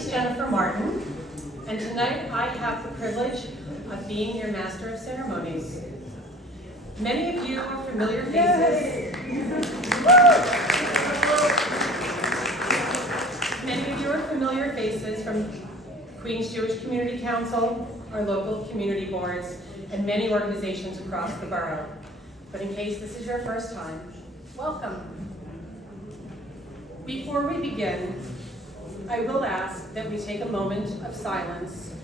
is Jenna Martin, and tonight I have the privilege of being your Master of Ceremonies. Many of you are familiar faces. Many of you are familiar faces from Queens Jewish Community Council, our local community boards, and many organizations across the borough. But in case this is your first time, welcome. Before we begin, I will ask that we take a moment of silence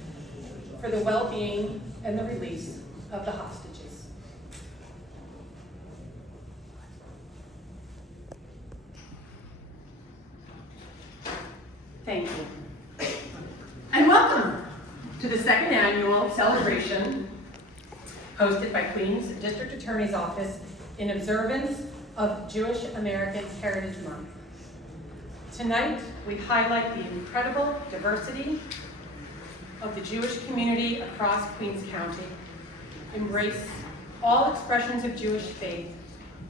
for the well-being and the release of the hostages. Thank you. And welcome to the second annual celebration hosted by Queens District Attorney's Office in observance of Jewish Americans Heritage Month. Tonight, we highlight the incredible diversity of the Jewish community across Queens County, embrace all expressions of Jewish faith,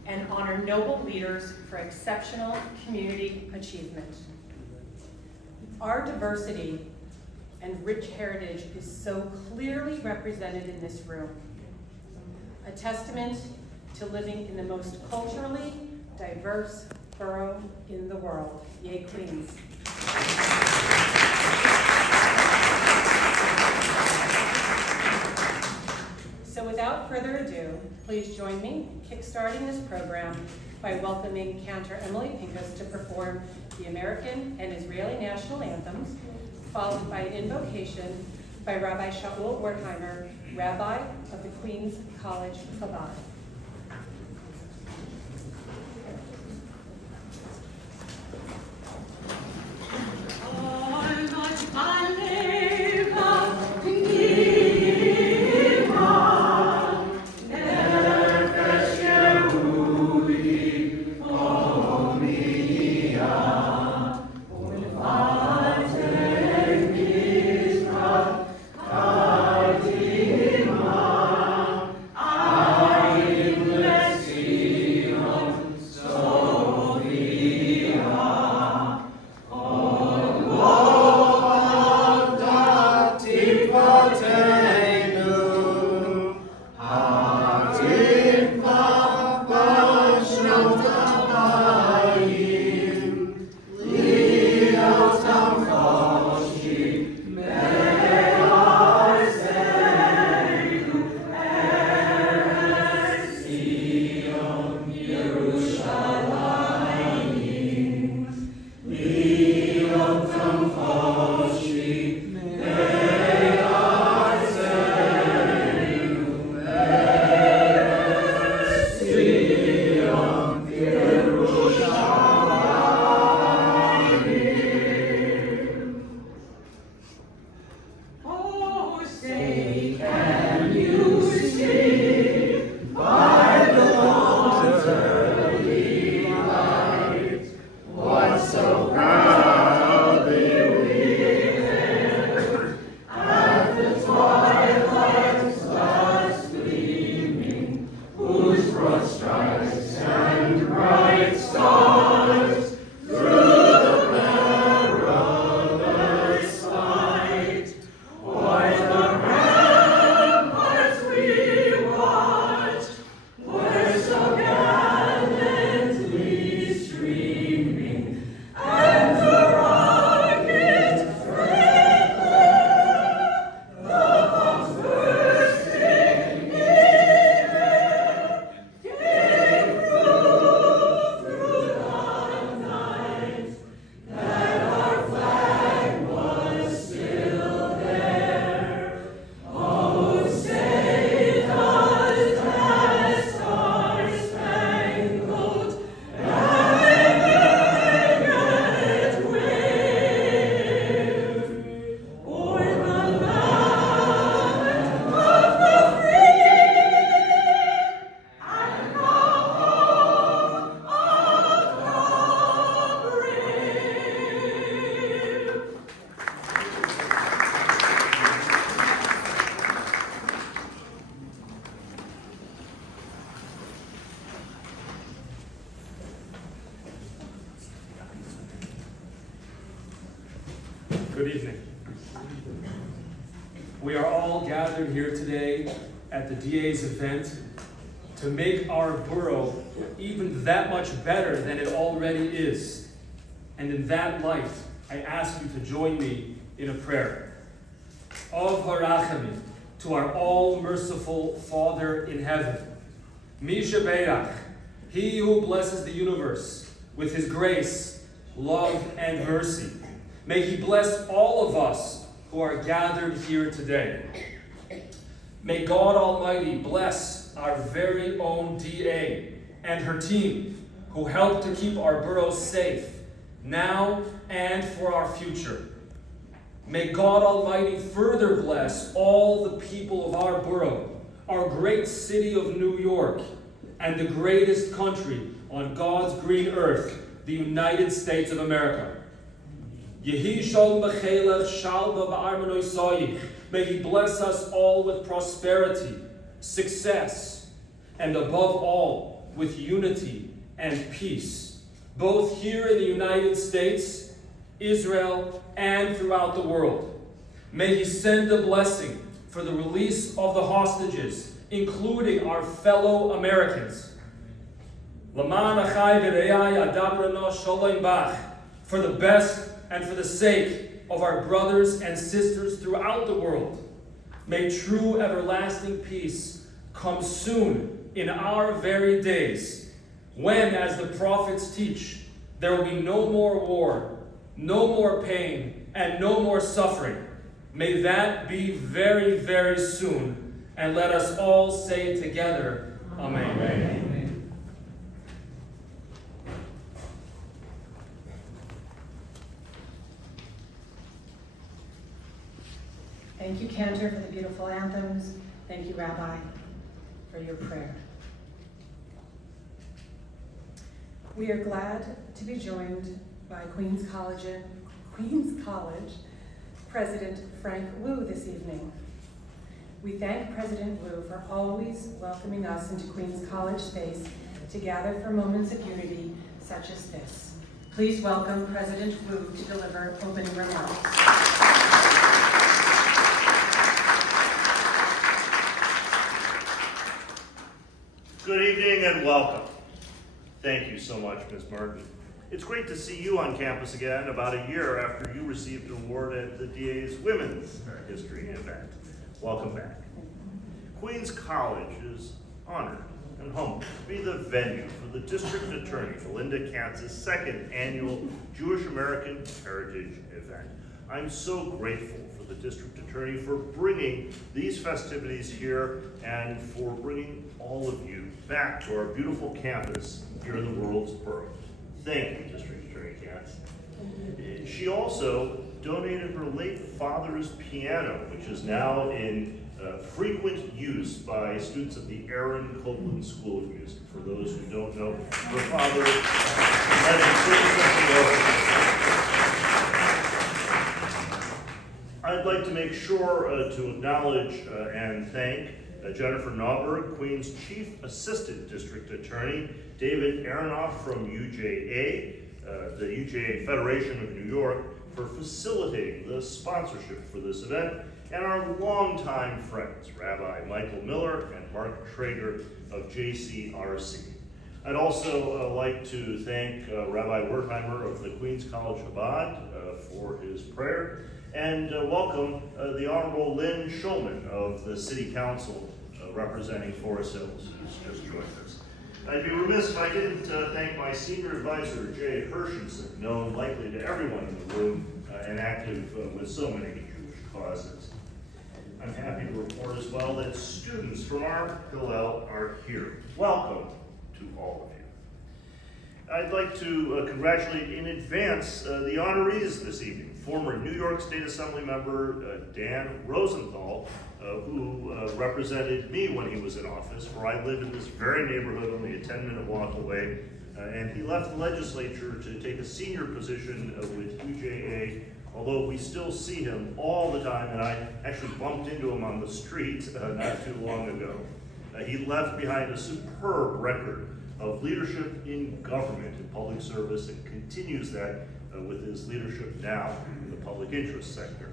and honor noble leaders for exceptional community achievement. Our diversity and rich heritage is so clearly represented in this room, a testament to living in the most culturally diverse borough in the world. Yay, Queens. So without further ado, please join me in kickstarting this program by welcoming Cantor Emily Pincus to perform the American and Israeli national anthems, followed by an invocation by Rabbi Shaul Wertheimer, Rabbi of the Queens College Chabad. I Good evening. We are all gathered here today at the DA's event to make our borough even that much better than it already is. And in that light, I ask you to join me in a prayer. Of Harachami, to our all-merciful Father in heaven. Misha Beirach, he who blesses the universe with his grace, love, and mercy. May he bless all of us who are gathered here today. May God Almighty bless our very own DA and her team who help to keep our borough safe now and for our future. May God Almighty further bless all the people of our borough, our great city of New York, and the greatest country on God's green earth, the United States of America. Yehi shalom b'chelech shalva b'armano yisayich. May he bless us all with prosperity, success, and above all, with unity and peace, both here in the United States, Israel, and throughout the world. May he send a blessing for the release of the hostages, including our fellow Americans. L'man achai v're'ai adabrano sholem bach, for the best and for the sake of our brothers and sisters throughout the world. May true everlasting peace come soon in our very days, when, as the prophets teach, there will be no more war, no more pain, and no more suffering. May that be very, very soon, and let us all say together, Amen. Amen. Thank you, Cantor, for the beautiful anthems. Thank you, Rabbi, for your prayer. We are glad to be joined by Queens College President Frank Wu this evening. We thank President Wu for always welcoming us into Queens College space to gather for moments of unity such as this. Please welcome President Wu to deliver opening remarks. Good evening and welcome. Thank you so much, Ms. Martin. It's great to see you on campus again about a year after you received an award at the DA's Women's History event. Welcome back. Queens College is honored and humbled to be the venue for the District Attorney Melinda Katz's second annual Jewish American Heritage event. I'm so grateful for the District Attorney for bringing these festivities here and for bringing all of you back to our beautiful campus here in the world's borough. Thank you, District Attorney Katz. She also donated her late father's piano, which is now in frequent use by students at the Aaron Copeland School of Music. For those who don't know, her father I'd like to make sure to acknowledge and thank Jennifer Nauberg, Queens Chief Assistant District Attorney, David Aronoff from UJA, the UJA-Federation of New York, for facilitating the sponsorship for this event, and our longtime friends, Rabbi Michael Miller and Mark Treyger of JCRC. I'd also like to thank Rabbi Wertheimer of the Queens College Chabad for his prayer, and welcome the Honorable Lynn Schulman of the City Council representing Forest Hills, who's just joined us. I'd be remiss if I didn't thank my senior advisor, Jay Hershenson, known likely to everyone in the room and active with so many Jewish causes. I'm happy to report as well that students from our Hillel are here. Welcome to all of you. I'd like to congratulate in advance the honorees this evening. Former New York State Assembly member Dan Rosenthal, who represented me when he was in office, where I live in this very neighborhood, only a 10-minute walk away, and he left the legislature to take a senior position with UJA, although we still see him all the time, and I actually bumped into him on the street not too long ago. He left behind a superb record of leadership in government and public service, and continues that with his leadership now in the public interest sector.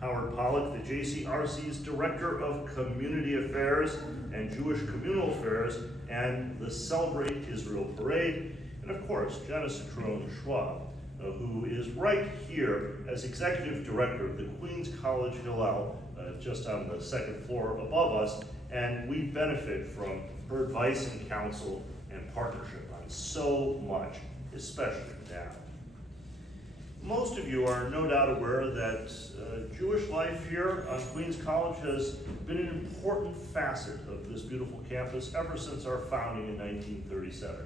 Howard Pollack, the JCRC's Director of Community Affairs and Jewish Communal Affairs, and the Celebrate Israel Parade, and of course, Jenna Citron Schwab, who is right here as Executive Director of the Queens College Hillel, just on the second floor above us, and we benefit from her advice and counsel and partnership on so much, especially now. Most of you are no doubt aware that Jewish life here on Queens College has been an important facet of this beautiful campus ever since our founding in 1937.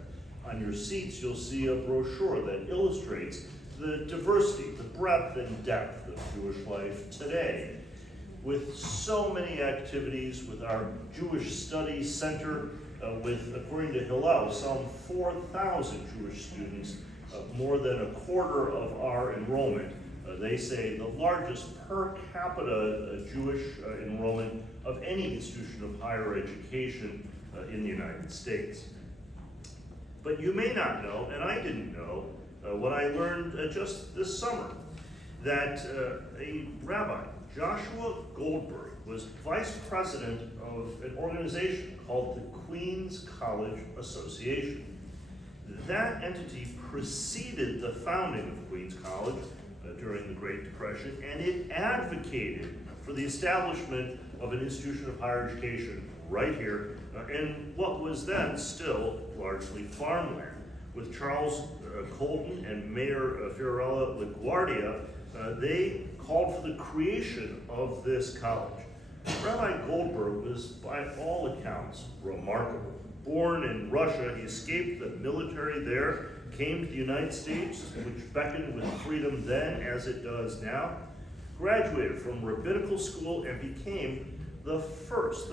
On your seats, you'll see a brochure that illustrates the diversity, the breadth and depth of Jewish life today. With so many activities with our Jewish Studies Center, with, according to Hillel, some 4,000 Jewish students, more than a quarter of our enrollment. They say the largest per capita Jewish enrollment of any institution of higher education in the United States. But you may not know, and I didn't know, what I learned just this summer, that a rabbi, Joshua Goldberg, was vice president of an organization called the Queens College Association. That entity preceded the founding of Queens College during the Great Depression, and it advocated for the establishment of an institution of higher education right here in what was then still largely farmland. With Charles Colton and Mayor Fiorella LaGuardia, they called for the creation of this college. Rabbi Goldberg was, by all accounts, remarkable. Born in Russia, he escaped the military there, came to the United States, which beckoned with freedom then as it does now, graduated from rabbinical school, and became the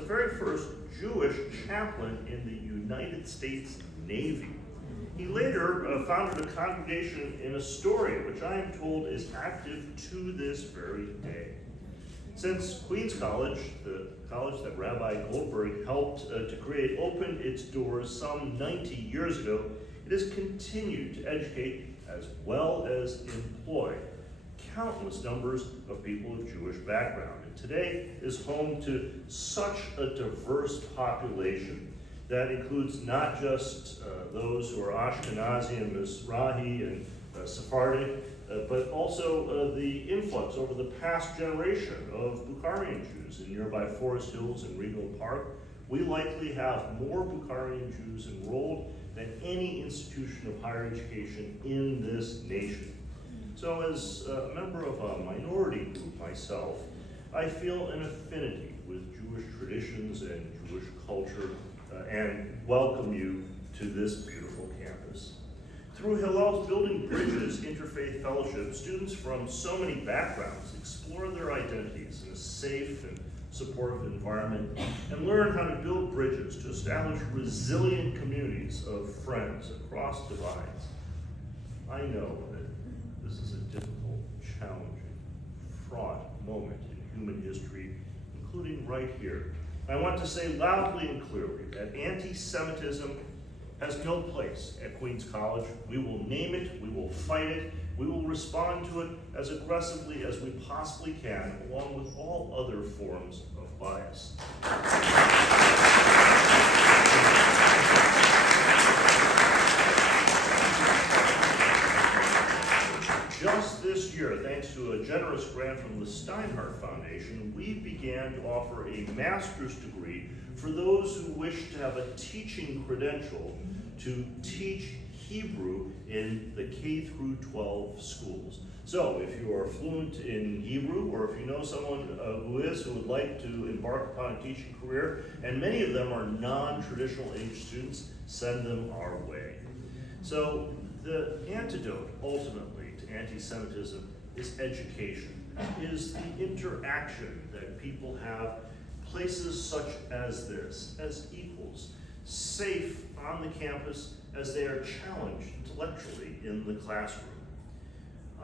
very first Jewish chaplain in the United States Navy. He later founded a congregation in Astoria, which I am told is active to this very day. Since Queens College, the college that Rabbi Goldberg helped to create, opened its doors some 90 years ago, it has continued to educate as well as employ countless numbers of people of Jewish background. And today is home to such a diverse population that includes not just those who are Ashkenazi and Mizrahi and Sephardic, but also the influx over the past generation of Bukharian Jews in nearby Forest Hills and Regal Park. We likely have more Bukharian Jews enrolled than any institution of higher education in this nation. So as a member of a minority group myself, I feel an affinity with Jewish traditions and Jewish culture and welcome you to this beautiful campus. Through Hillel's Building Bridges Interfaith Fellowship, students from so many backgrounds explore their identities in a safe and supportive environment and learn how to build bridges to establish resilient communities of friends across divides. I know that this is a difficult, challenging, fraught moment in human history, including right here. I want to say loudly and clearly that anti-Semitism has no place at Queens College. We will name it, we will fight it, we will respond to it as aggressively as we possibly can, along with all other forms of bias. Just this year, thanks to a generous grant from the Steinhardt Foundation, we began to offer a master's degree for those who wish to have a teaching credential to teach Hebrew in the K through 12 schools. So if you are fluent in Hebrew, or if you know someone who would like to embark upon a teaching career, and many of them are non-traditional age students, send them our way. So the antidote, ultimately, to anti-Semitism is education, is the interaction that people have, places such as this, as equals, safe on the campus as they are challenged intellectually in the classroom.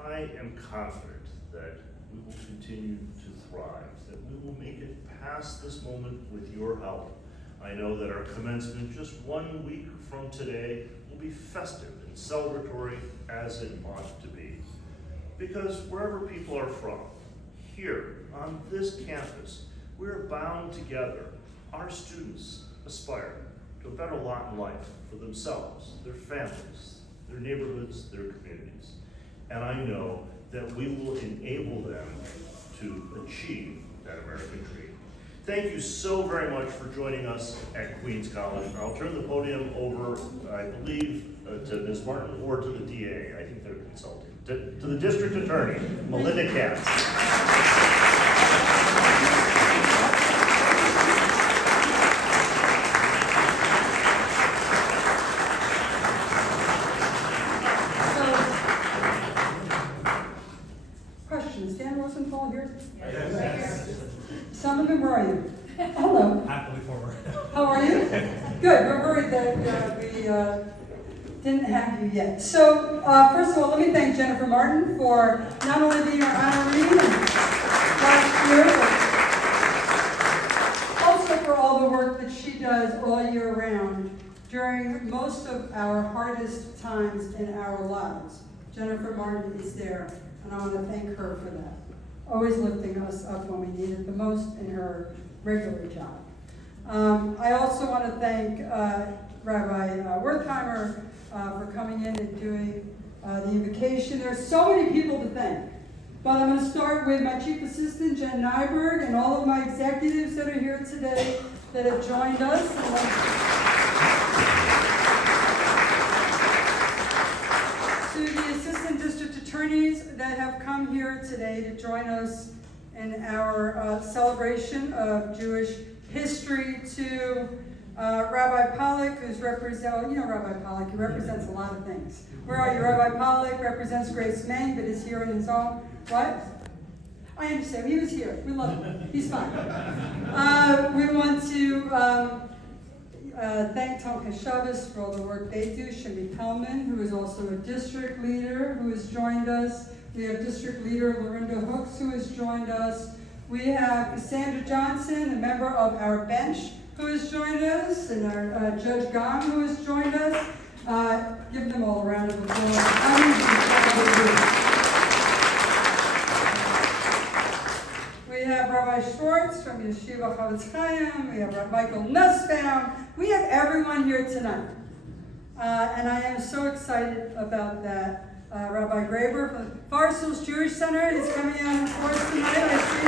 I am confident that we will continue to thrive, that we will make it past this moment with your help. I know that our commencement just 1 week from today will be festive and celebratory as it ought to be. because wherever people are from, here on this campus, we're bound together. Our students aspire to a better lot in life for themselves, their families, their neighborhoods, their communities. And I know that we will enable them to achieve that American dream. Thank you so very much for joining us at Queens College. I'll turn the podium over, I believe, to Ms. Martin or to the DA. I think they're consulting. To the District Attorney, Melinda Katz. Questions? Dan Rosenthal here? Yes. Some of them, where are you? Hello. Happily forward. How are you? Good. We're worried that we didn't have you yet. So, first of all, let me thank Jennifer Martin for not only being our honoree last year, but also for all the work that she does all year round during most of our hardest times in our lives. Jennifer Martin is there, and I want to thank her for that. Always lifting us up when we need it the most in her regular job. I also want to thank Rabbi Wertheimer for coming in and doing the invocation. There's so many people to thank, but I'm going to start with my Chief Assistant, Jen Nyberg, and all of my executives that are here today that have joined us. To the Assistant District Attorneys that have come here today to join us in our celebration of Jewish history, to Rabbi Pollack, who's Rabbi Pollack, he represents a lot of things. Where are you? Rabbi Pollack represents Grace May, but is here in his own, what? I understand, he was here, we love him, he's fine. We want to thank Tonka Shabbos for all the work they do, Shemi Pellman, who is also a district leader, who has joined us. We have District Leader Lorinda Hooks, who has joined us. We have Cassandra Johnson, a member of our bench, who has joined us, and our Judge Gong, who has joined us. Give them all a round of applause. We have Rabbi Schwartz from Yeshiva Chavetz Chaim. We have Rabbi Michael Nussbaum. We have everyone here tonight. And I am so excited about that. Rabbi Graber from Farsel's Jewish Center is coming out in force tonight. I see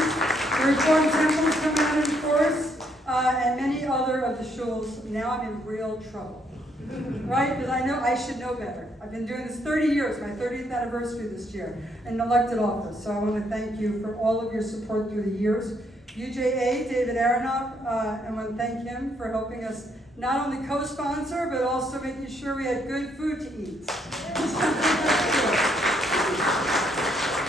the Reform Temple is coming out in force, and many other of the shuls. Now I'm in real trouble, right? Because I know I should know better. I've been doing this 30 years, my 30th anniversary this year, in elected office. So I want to thank you for all of your support through the years. UJA, David Aronoff, I want to thank him for helping us not only co-sponsor, but also making sure we had good food to eat.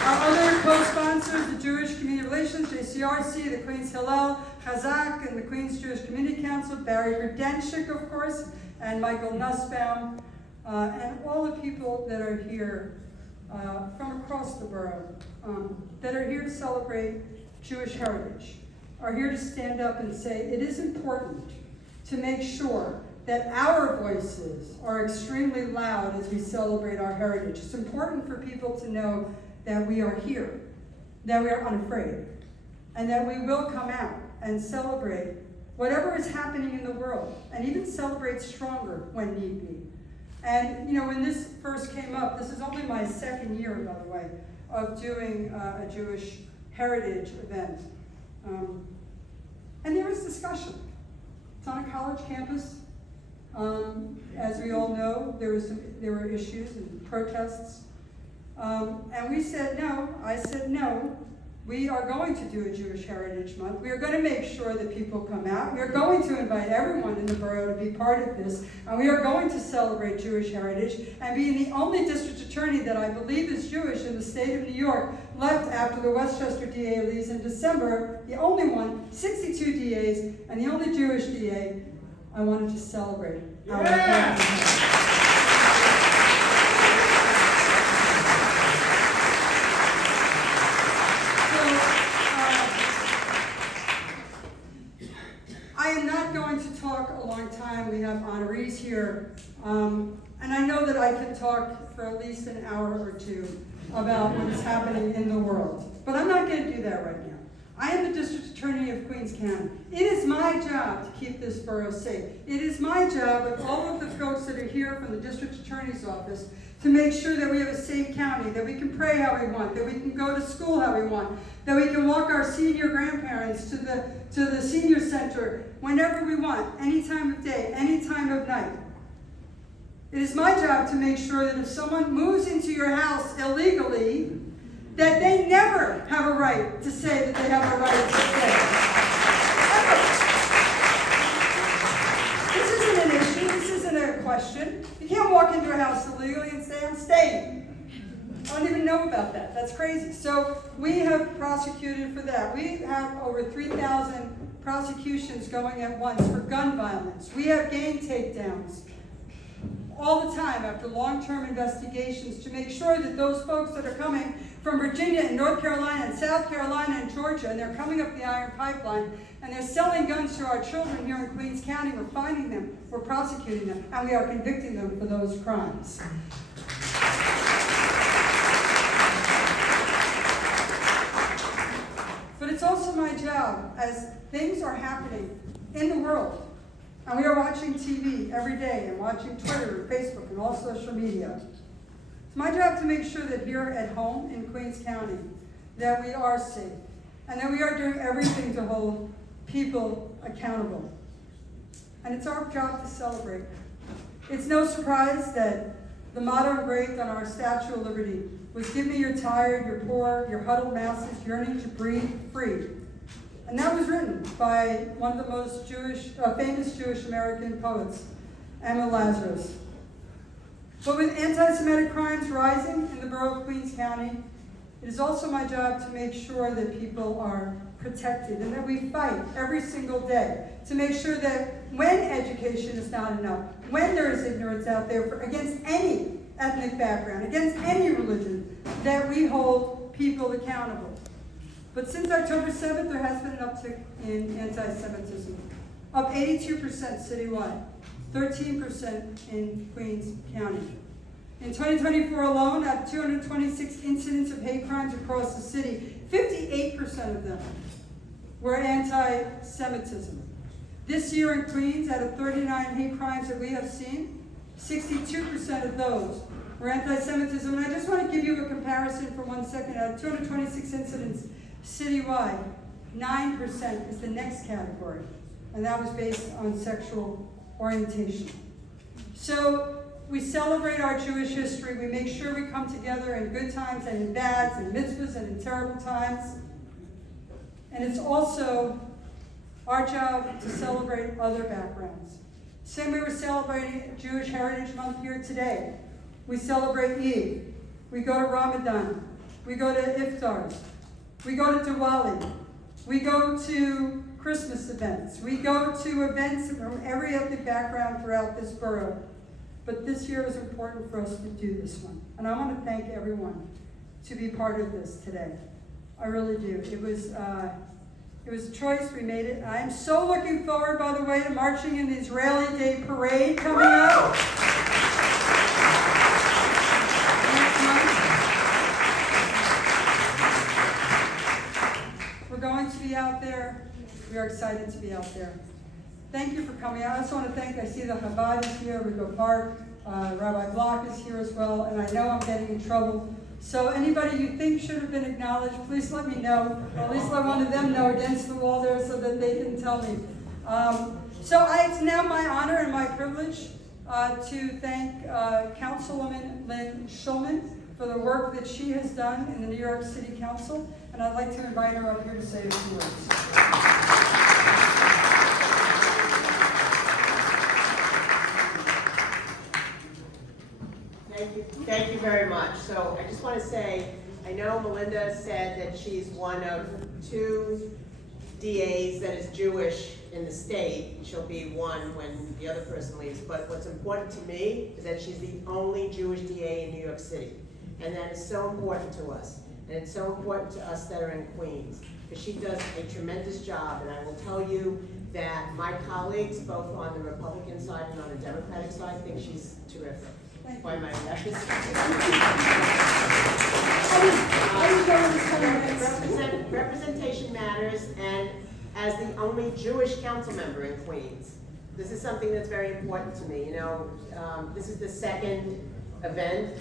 Our other co-sponsors, the Jewish Community Relations, JCRC, the Queens Hillel, Chazak, and the Queens Jewish Community Council, Barry Rudenchik, of course, and Michael Nussbaum, and all the people that are here from across the borough, that are here to celebrate Jewish heritage, are here to stand up and say it is important to make sure that our voices are extremely loud as we celebrate our heritage. It's important for people to know that we are here, that we are unafraid, and that we will come out and celebrate whatever is happening in the world, and even celebrate stronger when need be. And when this first came up, this is only my second year, by the way, of doing a Jewish heritage event. And there was discussion. It's on a college campus. As we all know, there were issues and protests. And we said no. I said no. We are going to do a Jewish Heritage Month. We are going to make sure that people come out. We are going to invite everyone in the borough to be part of this. And we are going to celebrate Jewish heritage. And being the only district attorney that I believe is Jewish in the state of New York, left after the Westchester DA leaves in December, the only one, 62 DAs, and the only Jewish DA, I wanted to celebrate our I am not going to talk a long time. We have honorees here. And I know that I can talk for at least an hour or two. about what is happening in the world. But I'm not going to do that right now. I am the District Attorney of Queens County. It is my job to keep this borough safe. It is my job, with all of the folks that are here from the District Attorney's Office, to make sure that we have a safe county, that we can pray how we want, that we can go to school how we want, that we can walk our senior grandparents to the senior center whenever we want, any time of day, any time of night. It is my job to make sure that if someone moves into your house illegally, that they never have a right to say that they have a right to stay. This isn't an issue, this isn't a question. You can't walk into a house illegally and say, I'm staying. I don't even know about that. That's crazy. So we have prosecuted for that. We have over 3,000 prosecutions going at once for gun violence. We have gang takedowns all the time after long-term investigations to make sure that those folks that are coming from Virginia and North Carolina and South Carolina and Georgia, and they're coming up the Iron Pipeline, and they're selling guns to our children here in Queens County, we're finding them, we're prosecuting them, and we are convicting them for those crimes. But it's also my job, as things are happening in the world, and we are watching TV every day, and watching Twitter and Facebook and all social media. It's my job to make sure that here at home in Queens County, that we are safe, and that we are doing everything to hold people accountable. And it's our job to celebrate. It's no surprise that the motto engraved on our Statue of Liberty was, "Give me your tired, your poor, your huddled masses yearning to breathe free." And that was written by one of the most famous Jewish American poets, Emma Lazarus. But with anti-Semitic crimes rising in the borough of Queens County, it is also my job to make sure that people are protected and that we fight every single day to make sure that when education is not enough, when there is ignorance out there against any ethnic background, against any religion, that we hold people accountable. But since October 7th, there has been an uptick in anti-Semitism, up 82% citywide, 13% in Queens County. In 2024 alone, out of 226 incidents of hate crimes across the city, 58% of them were anti-Semitism. This year in Queens, out of 39 hate crimes that we have seen, 62% of those were anti-Semitism. And I just want to give you a comparison for 1 second. Out of 226 incidents citywide, 9% is the next category, and that was based on sexual orientation. So we celebrate our Jewish history. We make sure we come together in good times and in bads and mitzvahs and in terrible times. And it's also our job to celebrate other backgrounds. Same way we're celebrating Jewish Heritage Month here today. We celebrate Eid. We go to Ramadan. We go to Iftars. We go to Diwali. We go to Christmas events. We go to events from every ethnic background throughout this borough. But this year is important for us to do this one. And I want to thank everyone to be part of this today. I really do. It was a choice. We made it. I'm so looking forward, by the way, to marching in the Israeli Day Parade coming up next month. We're going to be out there. We are excited to be out there. Thank you for coming out. I also want to thank, I see the Chabad is here, Rico Park, Rabbi Block is here as well, and I know I'm getting in trouble. So anybody you think should have been acknowledged, please let me know, or at least let one of them know against the wall there so that they can tell me. It's now my honor and my privilege to thank Councilwoman Lynn Schulman for the work that she has done in the New York City Council, and I'd like to invite her up here to say a few words. Thank you very much. So I just want to say, I know Melinda said that she's one of 2 DAs that is Jewish in the state. She'll be one when the other person leaves. But what's important to me is that she's the only Jewish DA in New York City. And that is so important to us. And it's so important to us that are in Queens, because she does a tremendous job. And I will tell you that my colleagues, both on the Republican side and on the Democratic side, think she's terrific. Thank Why you. am I embarrassed? I didn't know it was coming. Representation matters, and as the only Jewish council member in Queens, this is something that's very important to me. You know, this is the second event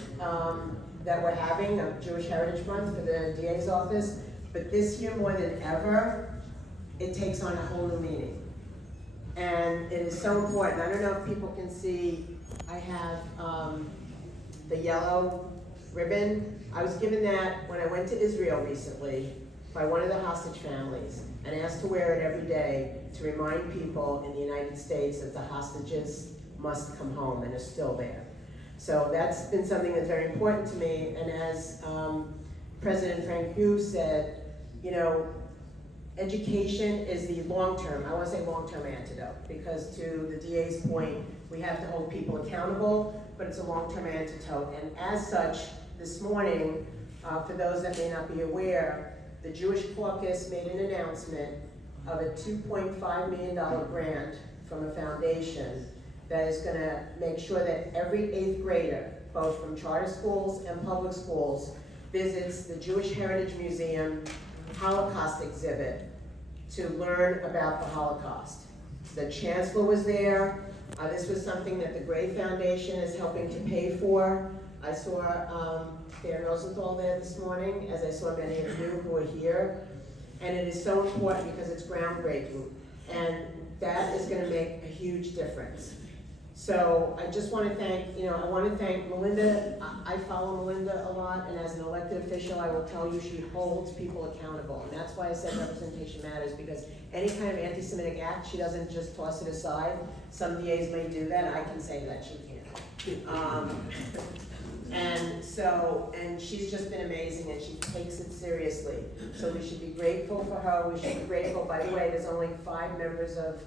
that we're having of Jewish Heritage Month for the DA's office, but this year more than ever, it takes on a whole new meaning. And it is so important. I don't know if people can see, I have the yellow ribbon. I was given that when I went to Israel recently by one of the hostage families and asked to wear it every day to remind people in the United States that the hostages must come home and are still there. So that's been something that's very important to me. And as President Frank Yu said, you know, education is the long-term, I want to say long-term antidote, because to the DA's point, we have to hold people accountable, but it's a long-term antidote. And as such, this morning, for those that may not be aware, the Jewish Caucus made an announcement of a $2.5 million grant from a foundation that is going to make sure that every 8th grader, both from charter schools and public schools, visits the Jewish Heritage Museum Holocaust exhibit to learn about the Holocaust. The Chancellor was there. This was something that the Gray Foundation is helping to pay for. I saw Dan Rosenthal there this morning, as I saw many of you who are here. And it is so important because it's groundbreaking. And that is going to make a huge difference. So I just want to thank, I want to thank Melinda. I follow Melinda a lot, and as an elected official, I will tell you she holds people accountable. And that's why I said representation matters, because any kind of anti-Semitic act, she doesn't just toss it aside. Some DAs may do that. I can say that she can't. And she's just been amazing, and she takes it seriously. So we should be grateful for her. We should be grateful. By the way, there's only 5 members of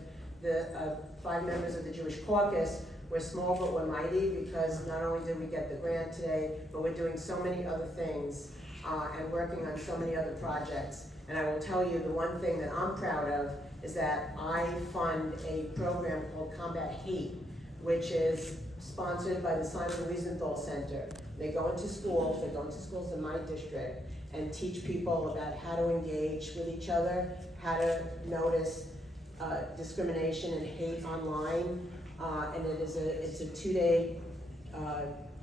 the Jewish Caucus. We're small, but we're mighty, because not only did we get the grant today, but we're doing so many other things and working on so many other projects. And I will tell you, the one thing that I'm proud of is that I fund a program called Combat Hate, which is sponsored by the Simon Rosenthal Center. They go into schools in my district, and teach people about how to engage with each other, how to notice discrimination and hate online, and it's a 2-day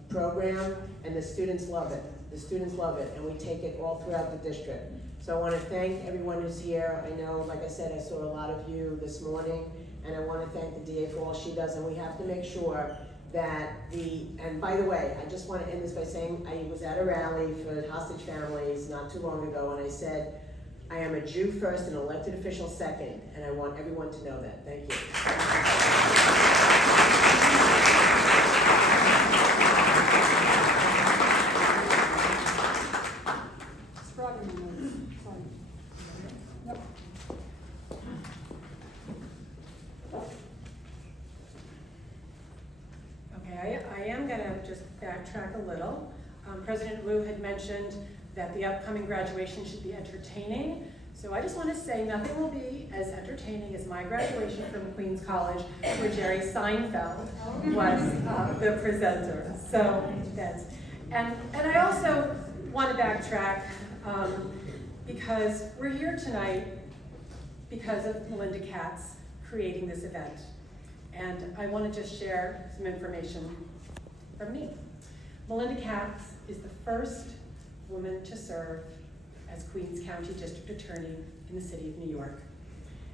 program, and the students love it. The students love it, and we take it all throughout the district. So I want to thank everyone who's here. I know, like I said, I saw a lot of you this morning, and I want to thank the DA for all she does, and we have to make sure that and by the way, I just want to end this by saying I was at a rally for hostage families not too long ago, and I said, I am a Jew first and elected official second, and I want everyone to know that. Thank you. Yep. Okay, I am going to just backtrack a little. President Wu had mentioned that the upcoming graduation should be entertaining. So I just want to say nothing will be as entertaining as my graduation from Queens College, where Jerry Seinfeld was the presenter. So that's, and I also want to backtrack because we're here tonight because of Melinda Katz creating this event. And I want to just share some information from me. Melinda Katz is the first woman to serve as Queens County District Attorney in the city of New York.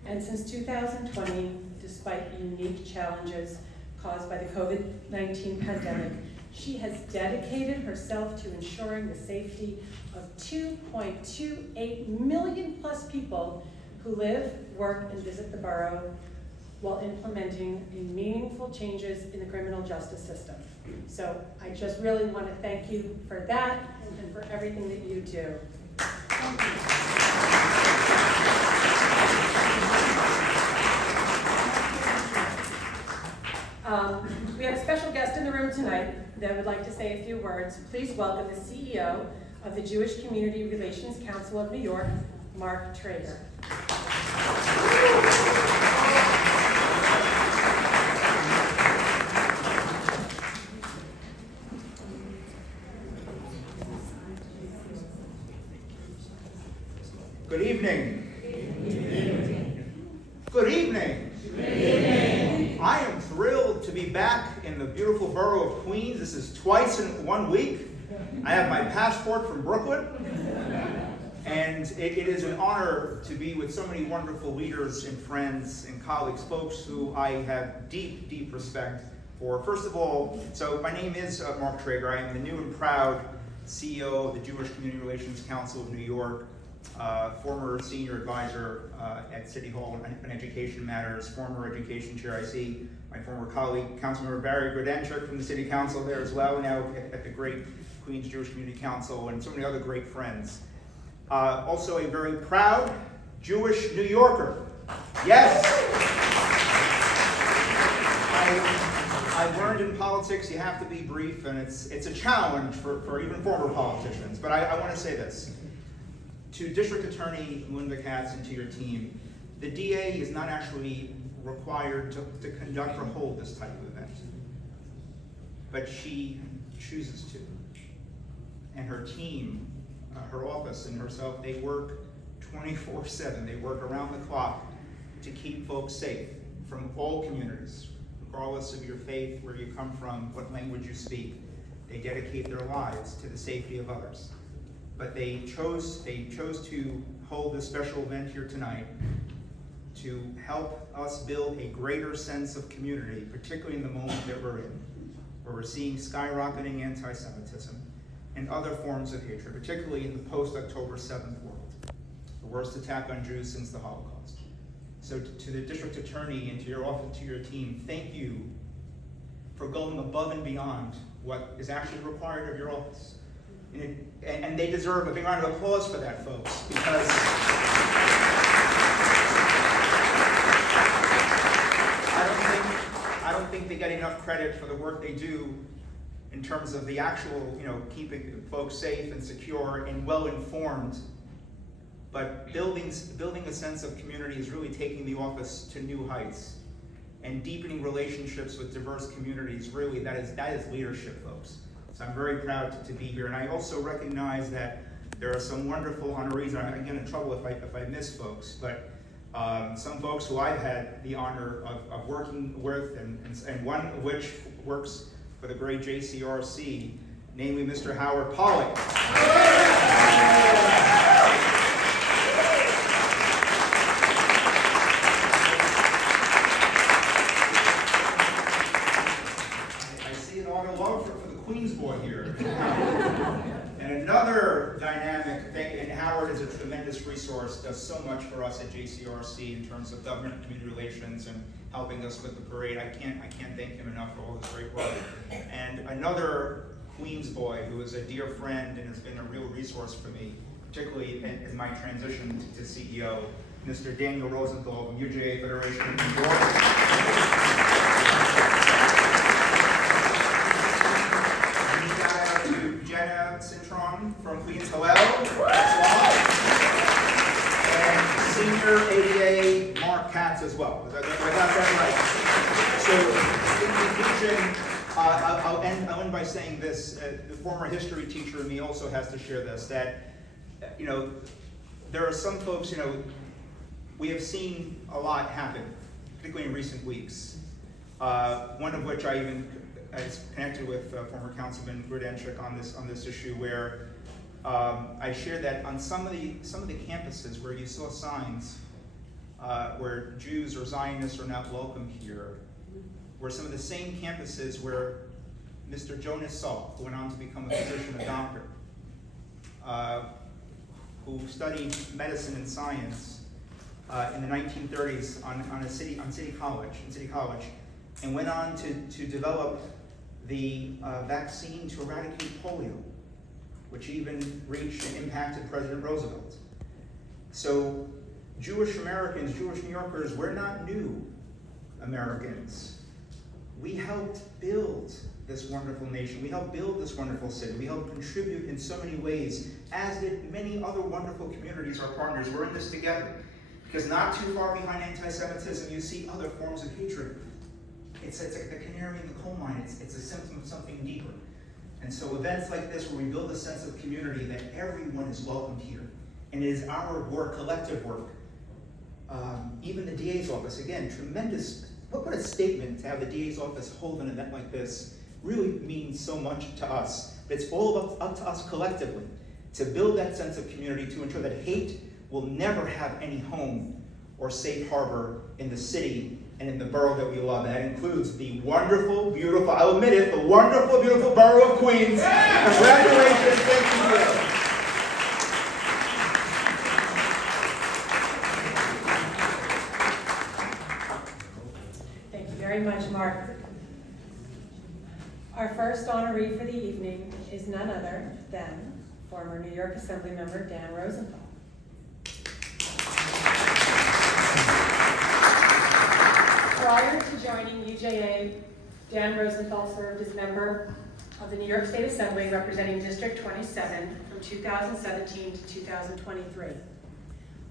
And since 2020, despite unique challenges caused by the COVID-19 pandemic, she has dedicated herself to ensuring the safety of 2.28 million plus people who live, work, and visit the borough while implementing meaningful changes in the criminal justice system. So I just really want to thank you for that and for everything that you do. Thank you. We have a special guest in the room tonight that would like to say a few words. Please welcome the CEO of the Jewish Community Relations Council of New York, Mark Treyger. evening. Good evening. I am thrilled to be back in the beautiful borough of Queens. This is twice in 1 week. I have my passport from Brooklyn. And it is an honor to be with so many wonderful leaders and friends and colleagues, folks who I have deep, deep respect for. First of all, so my name is Mark Treyger. I am the new and proud CEO of the Jewish Community Relations Council of New York, former senior advisor at City Hall on education matters, former education chair. I see my former colleague, Councilmember Barry Grudenchuk from the City Council there as well, now at the great Queens Jewish Community Council, and so many other great friends. Also a very proud Jewish New Yorker. Yes! I learned in politics you have to be brief, and it's a challenge for even former politicians. But I want to say this. To District Attorney Melinda Katz and to your team, the DA is not actually required to conduct or hold this type of event. But she chooses to. And her team, her office and herself, they work 24/7. They work around the clock to keep folks safe from all communities, regardless of your faith, where you come from, what language you speak. They dedicate their lives to the safety of others. But they chose to hold this special event here tonight to help us build a greater sense of community, particularly in the moment that we're in, where we're seeing skyrocketing anti-Semitism and other forms of hatred, particularly in the post-October 7th world, the worst attack on Jews since the Holocaust. So to the District Attorney and to your office, to your team, thank you for going above and beyond what is actually required of your office. And they deserve a big round of applause for that, folks, because I don't think they get enough credit for the work they do in terms of the actual, keeping folks safe and secure and well-informed. But building a sense of community is really taking the office to new heights, and deepening relationships with diverse communities. Really, that is leadership, folks. So I'm very proud to be here, and I also recognize that there are some wonderful honorees. I get in trouble if I miss folks, but some folks who I've had the honor of working with, and one of which works for the great JCRC, namely Mr. Howard Pollack. I see an honor love for the Queens boy here. And another dynamic thing, and Howard is a tremendous resource, does so much for us at JCRC in terms of government and community relations and helping us with the parade. I can't thank him enough for all this great work. And another Queens boy who is a dear friend and has been a real resource for me, particularly in my transition to CEO, Mr. Daniel Rosenthal from UJA-Federation in New York. And shout out to Jenna, Citron from Queens, Hillel. And senior ADA Mark Katz as well. I got that right. So, in conclusion, I'll end by saying this. The former history teacher in me also has to share this, that, there are some folks, we have seen a lot happen, particularly in recent weeks. One of which I connected with former Councilman Grudenchuk on this issue, where I shared that on some of the campuses where you saw signs where Jews or Zionists are not welcome here, were some of the same campuses where Mr. Jonas Salk, who went on to become a physician, a doctor, who studied medicine and science in the 1930s on City College, and went on to develop the vaccine to eradicate polio, which even reached and impacted President Roosevelt. So Jewish Americans, Jewish New Yorkers, we're not new Americans. We helped build this wonderful nation. We helped build this wonderful city. We helped contribute in so many ways, as did many other wonderful communities, our partners. We're in this together. Because not too far behind anti-Semitism, you see other forms of hatred. It's like the canary in the coal mine. It's a symptom of something deeper. And so events like this, where we build a sense of community, that everyone is welcomed here, and it is our work, collective work. Even the DA's office, again, tremendous, what a statement to have the DA's office hold an event like this. Really means so much to us. It's all up to us collectively to build that sense of community, to ensure that hate will never have any home or safe harbor in the city and in the borough that we love. And that includes the wonderful, beautiful, I'll admit it, the wonderful, beautiful borough of Queens. Congratulations, thank you. Thank you very much, Mark. Our first honoree for the evening is none other than former New York Assembly member Dan Rosenthal. Prior to joining UJA, Dan Rosenthal served as member of the New York State Assembly representing District 27 from 2017 to 2023.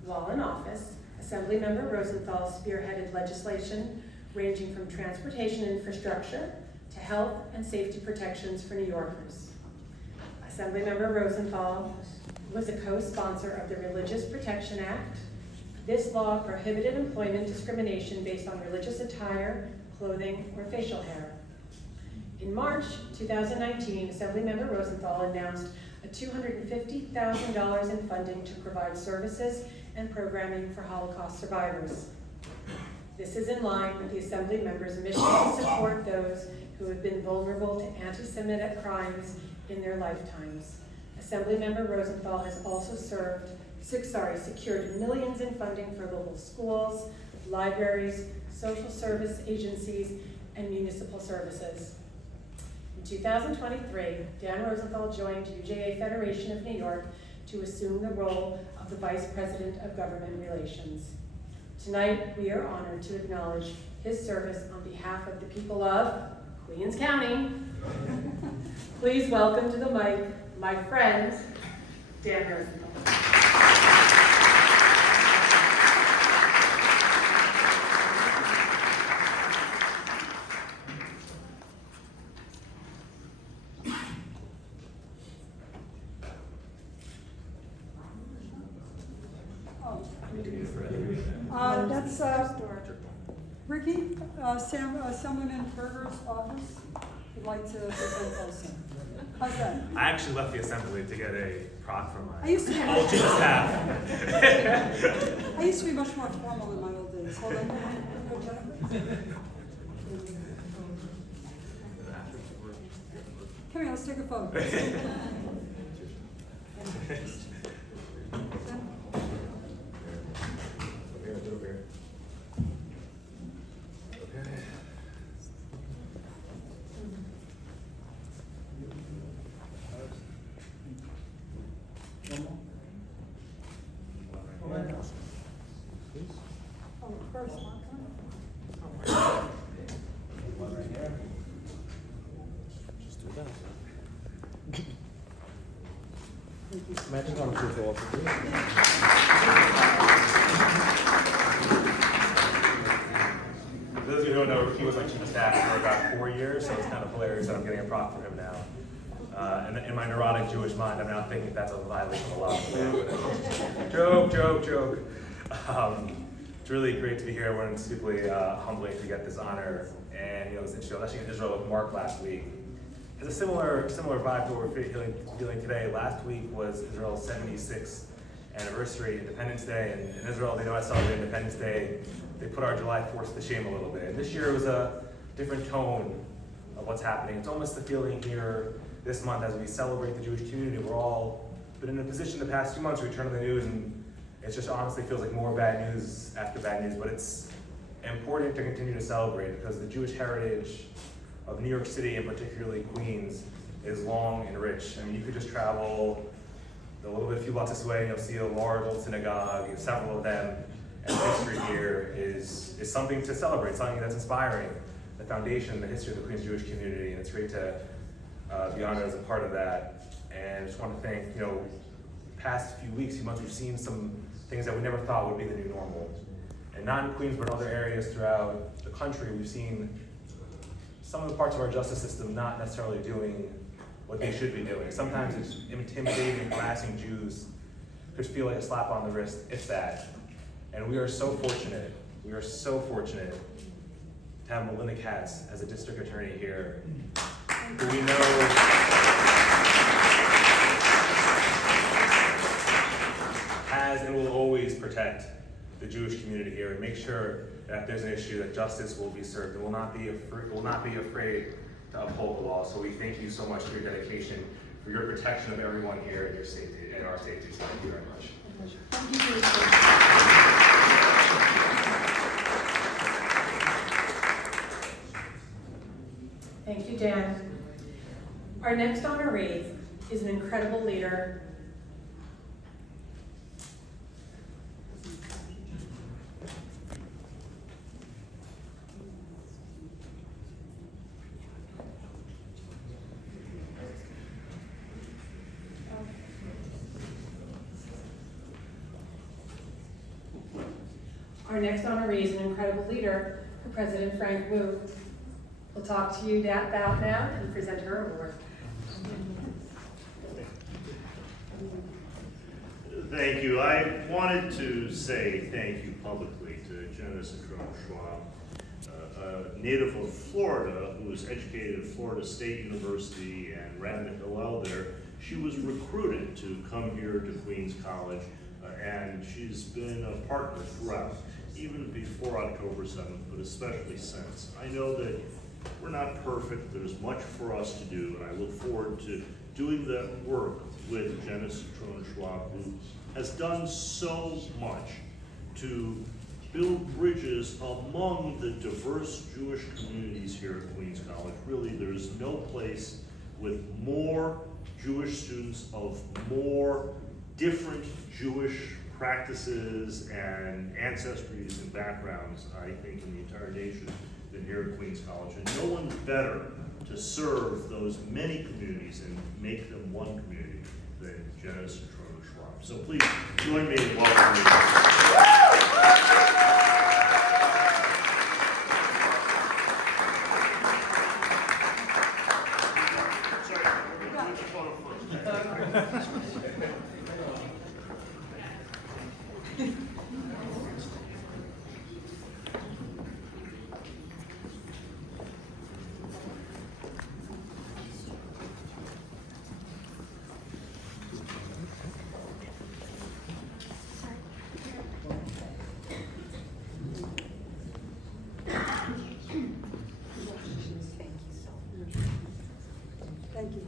While in office, Assemblymember Rosenthal spearheaded legislation ranging from transportation infrastructure to health and safety protections for New Yorkers. Assemblymember Rosenthal was a co-sponsor of the Religious Protection Act. This law prohibited employment discrimination based on religious attire, clothing, or facial hair. In March 2019, Assemblymember Rosenthal announced a $250,000 in funding to provide services and programming for Holocaust survivors. This is in line with the Assembly members' mission to support those who have been vulnerable to anti-Semitic crimes in their lifetimes. Assemblymember Rosenthal has also secured millions in funding for local schools, libraries, social service agencies, and municipal services. In 2023, Dan Rosenthal joined UJA-Federation of New York to assume the role of the Vice President of Government Relations. Tonight, we are honored to acknowledge his service on behalf of the people of Queens County. Please welcome to the mic my friend, Dan Rosenthal. That's Ricky, Assemblyman Berger's office. Would like to present also. How's that? I actually left the assembly to get a prop from I my used to be old chief of staff. I used to be much more formal in my old days. Hold on. Go, Jennifer. Come here, let's take a photo. Imagine on a virtual office. For those of you who don't know, he was my chief of staff for about 4 years, so it's kind of hilarious that I'm getting a prop for him now. And in my neurotic Jewish mind, I'm now thinking that's a violation of the law. Joke. It's really great to be here. We're simply humbling to get this honor. And it's interesting. I was actually in Israel with Mark last week. It's a similar vibe to what we're feeling today. Last week was Israel's 76th anniversary, Independence Day, and in Israel they know how to celebrate Independence Day. They put our July 4th to shame a little bit. And this year it was a different tone of what's happening. It's almost the feeling here this month as we celebrate the Jewish community. We're all been in a position the past 2 months, we turn on the news and it just honestly feels like more bad news after bad news, but it's important to continue to celebrate because the Jewish heritage of New York City and particularly Queens is long and rich. I mean, you could just travel a few blocks this way and you'll see a large old synagogue, several of them, and the history here is something to celebrate, something that's inspiring. The foundation, the history of the Queens Jewish community, and it's great to be honored as a part of that. And I just want to thank, past few weeks, few months, we've seen some things that we never thought would be the new normal. And not in Queens, but in other areas throughout the country, we've seen some of the parts of our justice system not necessarily doing what they should be doing. Sometimes it's intimidating, harassing Jews could feel like a slap on the wrist, if that. And we are so fortunate to have Melinda Katz as a district attorney here, who we know has and will always protect the Jewish community here and make sure that if there's an issue, that justice will be served and will not be afraid to uphold the law. So we thank you so much for your dedication, for your protection of everyone here and your safety and our safety. So thank you very much. Thank you for your Thank you, Dan. Our next honoree is an incredible leader. Our next honoree is an incredible leader, President Frank Wu. We'll talk to you about now and present her award. Thank you. I wanted to say thank you publicly to Jenna Citron, a native of Florida who was educated at Florida State University and ran the Hillel there. She was recruited to come here to Queens College, and she's been a partner throughout, even before October 7th, but especially since. I know that we're not perfect. There's much for us to do, and I look forward to doing that work with Jenna Citron, who has done so much to build bridges among the diverse Jewish communities here at Queens College. Really, there's no place with more Jewish students of more different Jewish practices and ancestries and backgrounds, I think, in the entire nation than here at Queens College. And no one better to serve those many communities and make them one community than Jenna Citron. So please join me in welcoming Thank you.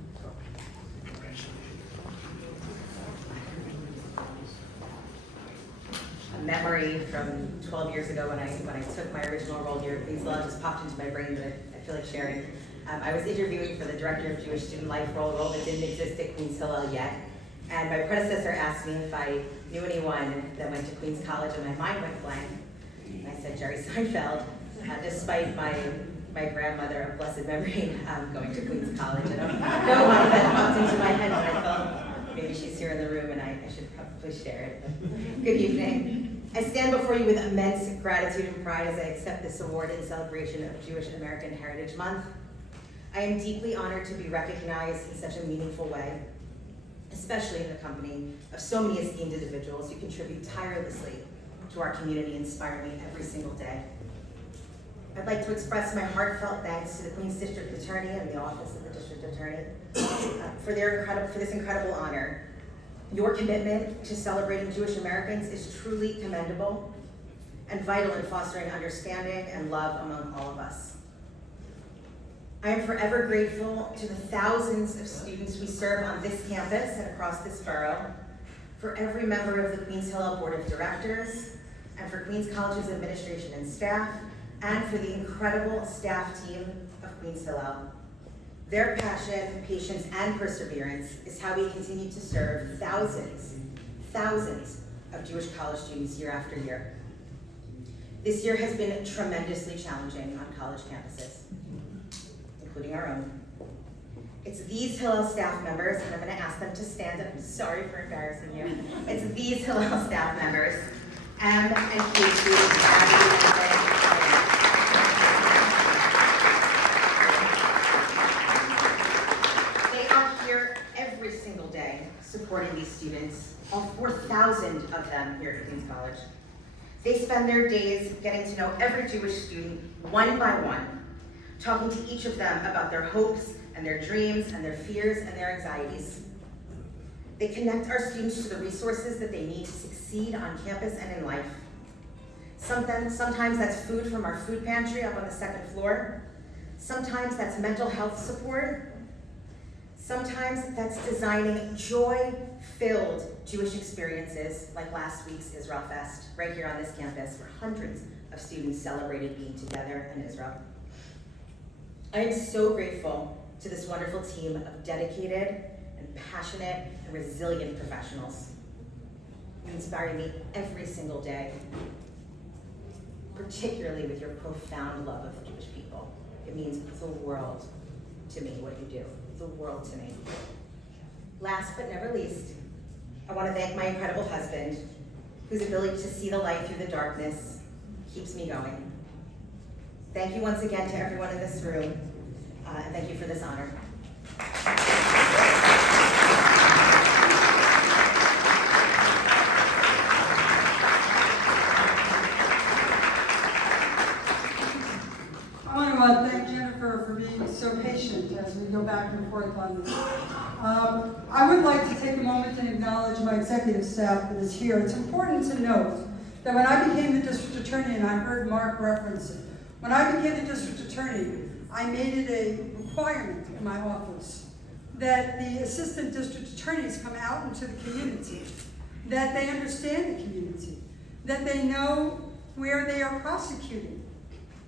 A memory from 12 years ago when I took my original role here at Queens Law just popped into my brain that I feel like sharing. I was interviewing for the Director of Jewish Student Life role that didn't exist at Queens Hillel yet. And my predecessor asked me if I knew anyone that went to Queens College, and my mind went blank. And I said Jerry Seinfeld, despite my grandmother of blessed memory going to Queens College. I don't know why that popped into my head, but I felt maybe she's here in the room and I should probably share it. Good evening. I stand before you with immense gratitude and pride as I accept this award in celebration of Jewish American Heritage Month. I am deeply honored to be recognized in such a meaningful way, especially in the company of so many esteemed individuals who contribute tirelessly to our community and inspire me every single day. I'd like to express my heartfelt thanks to the Queens District Attorney and the Office of the District Attorney for this incredible honor. Your commitment to celebrating Jewish Americans is truly commendable and vital in fostering understanding and love among all of us. I am forever grateful to the thousands of students we serve on this campus and across this borough, for every member of the Queens Hillel Board of Directors, and for Queens College's administration and staff, and for the incredible staff team of Queens Hillel. Their passion, patience, and perseverance is how we continue to serve thousands of Jewish college students year after year. This year has been tremendously challenging on college campuses, including our own. It's these Hillel staff members, and I'm going to ask them to stand up. I'm sorry for embarrassing you. It's these Hillel staff members, M and Casey, Abby, and Lynn. They are here every single day supporting these students all 4,000 of them here at Queens College. They spend their days getting to know every Jewish student one by one, talking to each of them about their hopes and their dreams and their fears and their anxieties. They connect our students to the resources that they need to succeed on campus and in life. Sometimes that's food from our food pantry up on the second floor. Sometimes that's mental health support. Sometimes that's designing joy-filled Jewish experiences like last week's Israel Fest, right here on this campus, where hundreds of students celebrated being together in Israel. I am so grateful to this wonderful team of dedicated and passionate and resilient professionals. You inspire me every single day, particularly with your profound love of the Jewish people. It means the world to me, what you do, the world to me. Last but never least, I want to thank my incredible husband, whose ability to see the light through the darkness keeps me going. Thank you once again to everyone in this room, and thank you for this honor. I want to thank Jennifer for being so patient as we go back and forth on this. I would like to take a moment and acknowledge my executive staff that is here. It's important to note that when I became the district attorney, and I heard Mark reference it, when I became the district attorney, I made it a requirement in my office that the assistant district attorneys come out into the community, that they understand the community, that they know where they are prosecuting,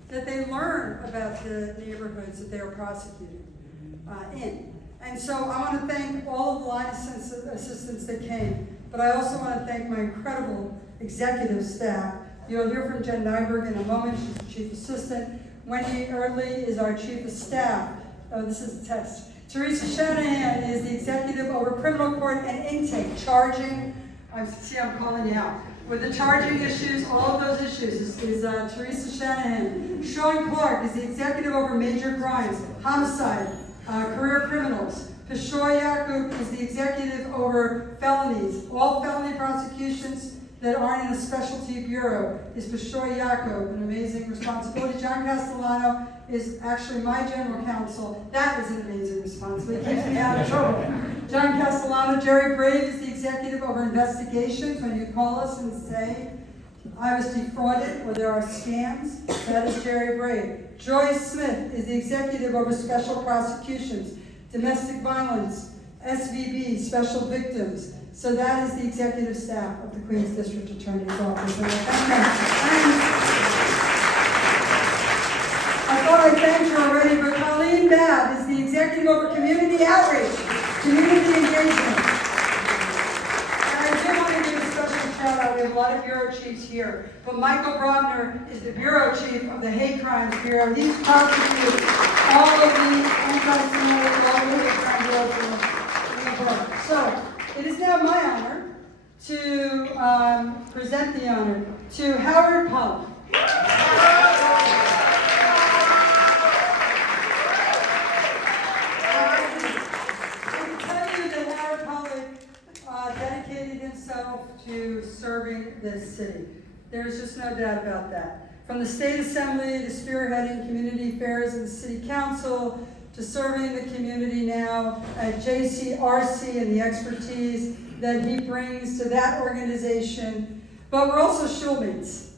that they learn about the neighborhoods that they are prosecuting in. And so I want to thank all of the line assistants that came, but I also want to thank my incredible executive staff. You'll hear from Jen Nyberg in a moment. She's the chief assistant. Wendy Early is our chief of staff. Oh, this is a test. Teresa Shanahan is the executive over criminal court and intake, charging. I'm calling you out. With the charging issues, all of those issues is Teresa Shanahan. Sean Clark is the executive over major crimes, homicide, career criminals. Peshoy Yacob is the executive over felonies. All felony prosecutions that aren't in a specialty bureau is Peshoy Yacob, an amazing responsibility. John Castellano is actually my general counsel. That is an amazing responsibility. It keeps me out of trouble. John Castellano. Jerry Brave is the executive over investigations. When you call us and say, I was defrauded or there are scams, that is Jerry Brave. Joyce Smith is the executive over special prosecutions, domestic violence, SVB, special victims. So that is the executive staff of the Queens District Attorney's Office. And I thought I thanked you already, but Colleen Babb is the executive over community outreach, community engagement. And I do want to give a special shout out. We have a lot of bureau chiefs here, but Michael Brobner is the bureau chief of the Hate Crimes Bureau. He's prosecuted all of the anti-Semitic, all of the hate crime bureaus in the borough. So it is now my honor to present the honor to Howard Pollack. Dedicated himself to serving this city. There's just no doubt about that. From the State Assembly to spearheading community affairs in the City Council to serving the community now at JCRC and the expertise that he brings to that organization. But we're also Schulmans.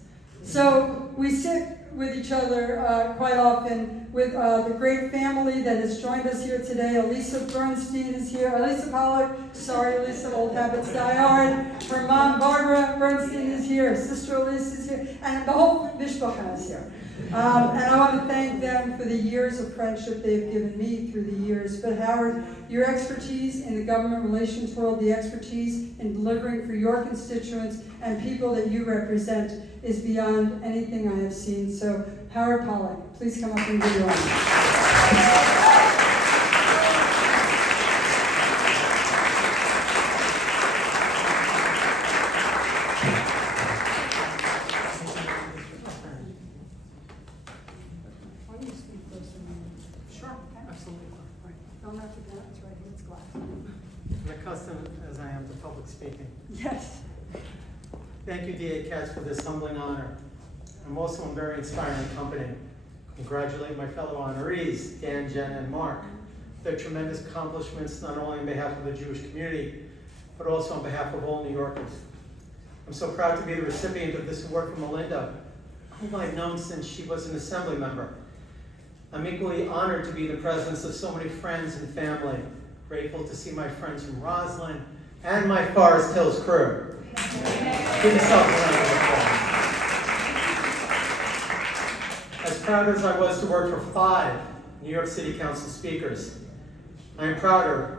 So we sit with each other quite often with the great family that has joined us here today. Elisa Bernstein is here. Elisa Pollack, sorry Elisa, old habits die hard. Her mom Barbara Bernstein is here. Her sister Elisa is here. And the whole Mishpacha is here. And I want to thank them for the years of friendship they've given me through the years. But Howard, your expertise in the government relations world, the expertise in delivering for your constituents and people that you represent is beyond anything I have seen. So Howard Pollack, please come up and give your honor. The custom, as I am the public speaker, speaking. Yes. Thank you, DA Katz, for this humbling honor. I'm also in very inspiring company. Congratulate my fellow honorees, Dan, Jenna, and Mark. Their tremendous accomplishments, not only on behalf of the Jewish community, but also on behalf of all New Yorkers. I'm so proud to be the recipient of this award from Melinda, whom I've known since she was an assembly member. I'm equally honored to be in the presence of so many friends and family. Grateful to see my friends from Roslyn and my Forest Hills crew. Give yourself a round of applause. As proud as I was to work for 5 New York City Council speakers, I am prouder,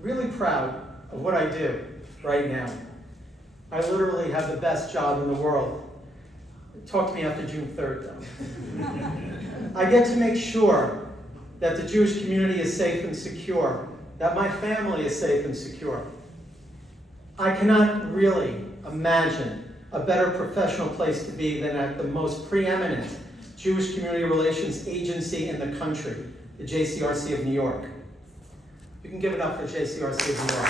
really proud, of what I do right now. I literally have the best job in the world. Talk to me after June 3rd, though. I get to make sure that the Jewish community is safe and secure, that my family is safe and secure. I cannot really imagine a better professional place to be than at the most preeminent Jewish community relations agency in the country, the JCRC of New York. You can give it up for JCRC of New York.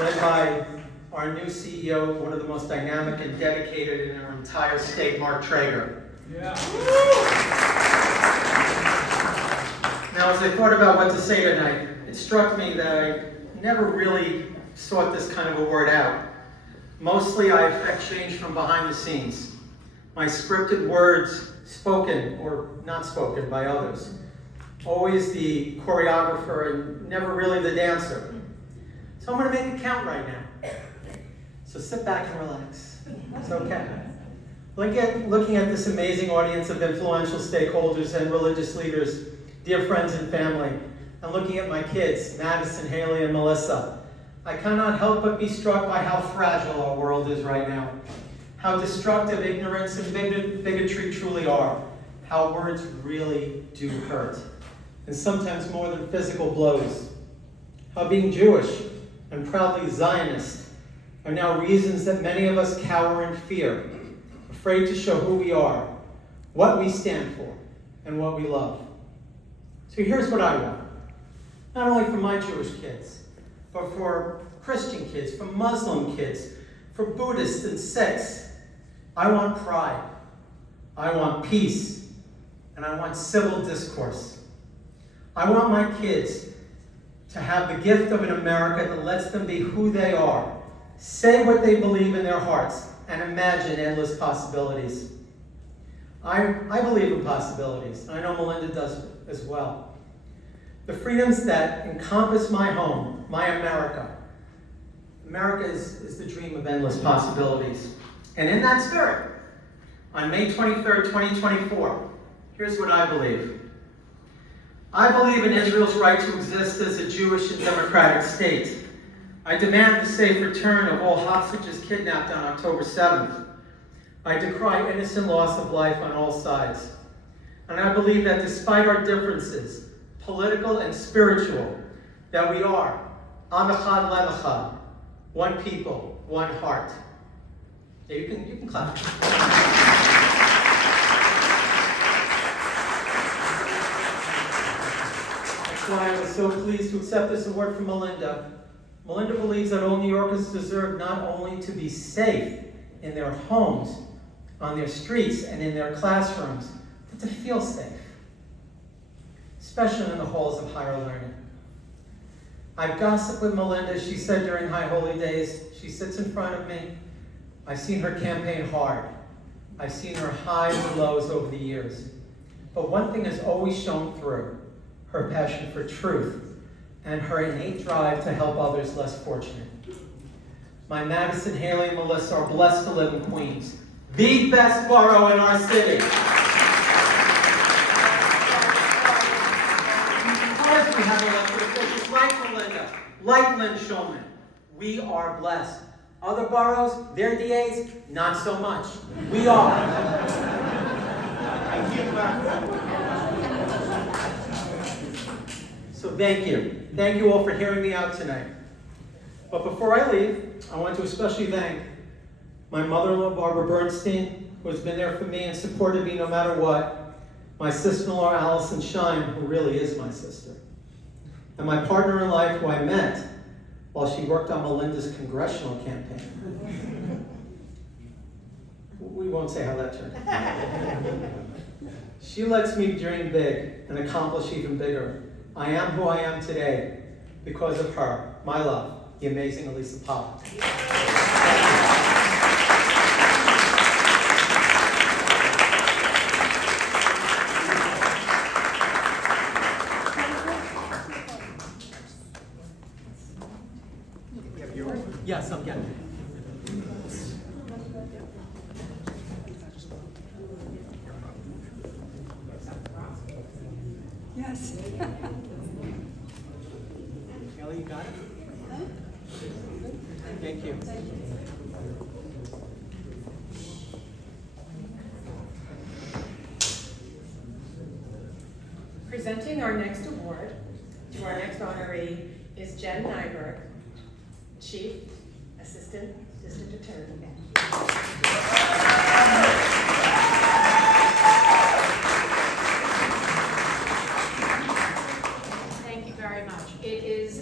Led by our new CEO, one of the most dynamic and dedicated in our entire state, Mark Treyger. Yeah. Now, as I thought about what to say tonight, it struck me that I never really sought this kind of a word out. Mostly I affect change from behind the scenes. My scripted words, spoken or not spoken by others. Always the choreographer and never really the dancer. So I'm going to make it count right now. So sit back and relax. It's okay. Looking at this amazing audience of influential stakeholders and religious leaders, dear friends and family, and looking at my kids, Madison, Haley, and Melissa, I cannot help but be struck by how fragile our world is right now, how destructive ignorance and bigotry truly are, how words really do hurt, and sometimes more than physical blows, how being Jewish and proudly Zionist are now reasons that many of us cower in fear, afraid to show who we are, what we stand for, and what we love. So here's what I want, not only for my Jewish kids, but for Christian kids, for Muslim kids, for Buddhists and Sikhs. I want pride, I want peace, and I want civil discourse. I want my kids to have the gift of an America that lets them be who they are, say what they believe in their hearts, and imagine endless possibilities. I believe in possibilities, and I know Melinda does as well. The freedoms that encompass my home, my America. America is the dream of endless possibilities. And in that spirit, on May 23rd, 2024, here's what I believe. I believe in Israel's right to exist as a Jewish and democratic state. I demand the safe return of all hostages kidnapped on October 7th. I decry innocent loss of life on all sides. And I believe that despite our differences, political and spiritual, that we are Am Echad Lev Echad, one people, one heart. Yeah, you can clap. That's why I was so pleased to accept this award from Melinda. Melinda believes that all New Yorkers deserve not only to be safe in their homes, on their streets, and in their classrooms, but to feel safe, especially in the halls of higher learning. I've gossiped with Melinda, she said during High Holy Days. She sits in front of me. I've seen her campaign hard. I've seen her highs and lows over the years. But one thing has always shown through, her passion for truth and her innate drive to help others less fortunate. My Madison, Haley, and Melissa are blessed to live in Queens, the best borough in our city. Because we have elected officials like Melinda, like Lynn Schulman, we are blessed. Other boroughs, their DAs, not so much. We are. So thank you. Thank you all for hearing me out tonight. But before I leave, I want to especially thank my mother-in-law, Barbara Bernstein, who has been there for me and supported me no matter what. My sister-in-law, Allison Shine, who really is my sister. and my partner in life who I met while she worked on Melinda's congressional campaign. We won't say how that turned out. She lets me dream big and accomplish even bigger. I am who I am today because of her, my love, the amazing Elisa Pollack. Yes, I'm getting it. Yes. Kelly, you got it? Thank you. Presenting our next award to our next honoree is Jen Nyberg, Chief Assistant District Attorney. Thank you very much.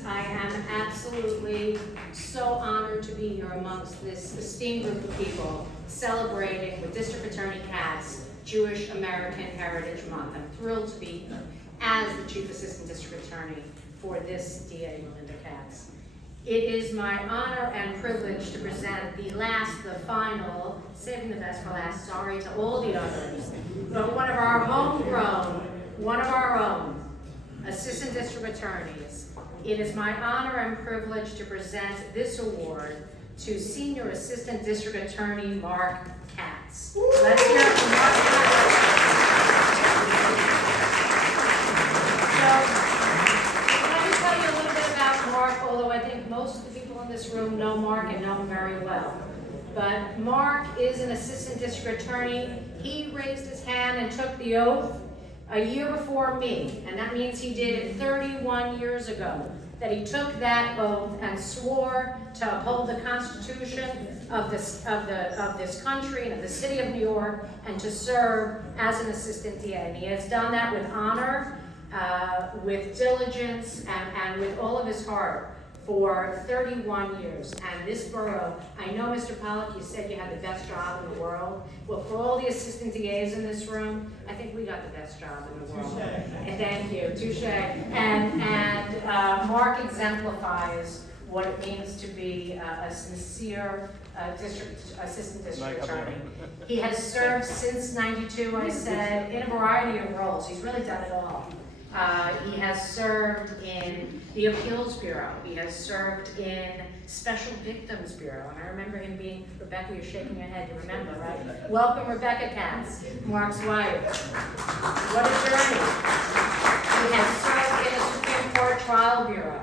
I am absolutely so honored to be here amongst this esteemed group of people celebrating with District Attorney Katz Jewish American Heritage Month. I'm thrilled to be here as the Chief Assistant District Attorney for this DA, Melinda Katz. It is my honor and privilege to present the final, saving the best for last, sorry to all the others, but one of our homegrown, one of our own, Assistant District Attorneys. It is my honor and privilege to present this award to Senior Assistant District Attorney Mark Katz. Let's hear it from Mark Katz. So, let me tell you a little bit about Mark, although I think most of the people in this room know Mark and know him very well. But Mark is an Assistant District Attorney. He raised his hand and took the oath a year before me, and that means he did it 31 years ago, that he took that oath and swore to uphold the Constitution of this country and of the city of New York, and to serve as an assistant DA. And he has done that with honor, with diligence, and with all of his heart for 31 years. And this borough, I know, Mr. Pollack, you said you had the best job in the world. Well, for all the assistant DAs in this room, I think we got the best job in the world. Touché. And thank you, touche. And Mark exemplifies what it means to be a sincere assistant district attorney. He has served since '92, I said, in a variety of roles. He's really done it all. He has served in the Appeals Bureau. He has served in Special Victims Bureau. And I remember him being, Rebecca, you're shaking your head, you remember, right? Welcome, Rebecca Katz, Mark's wife. What a journey. He has served in the Supreme Court Trial Bureau.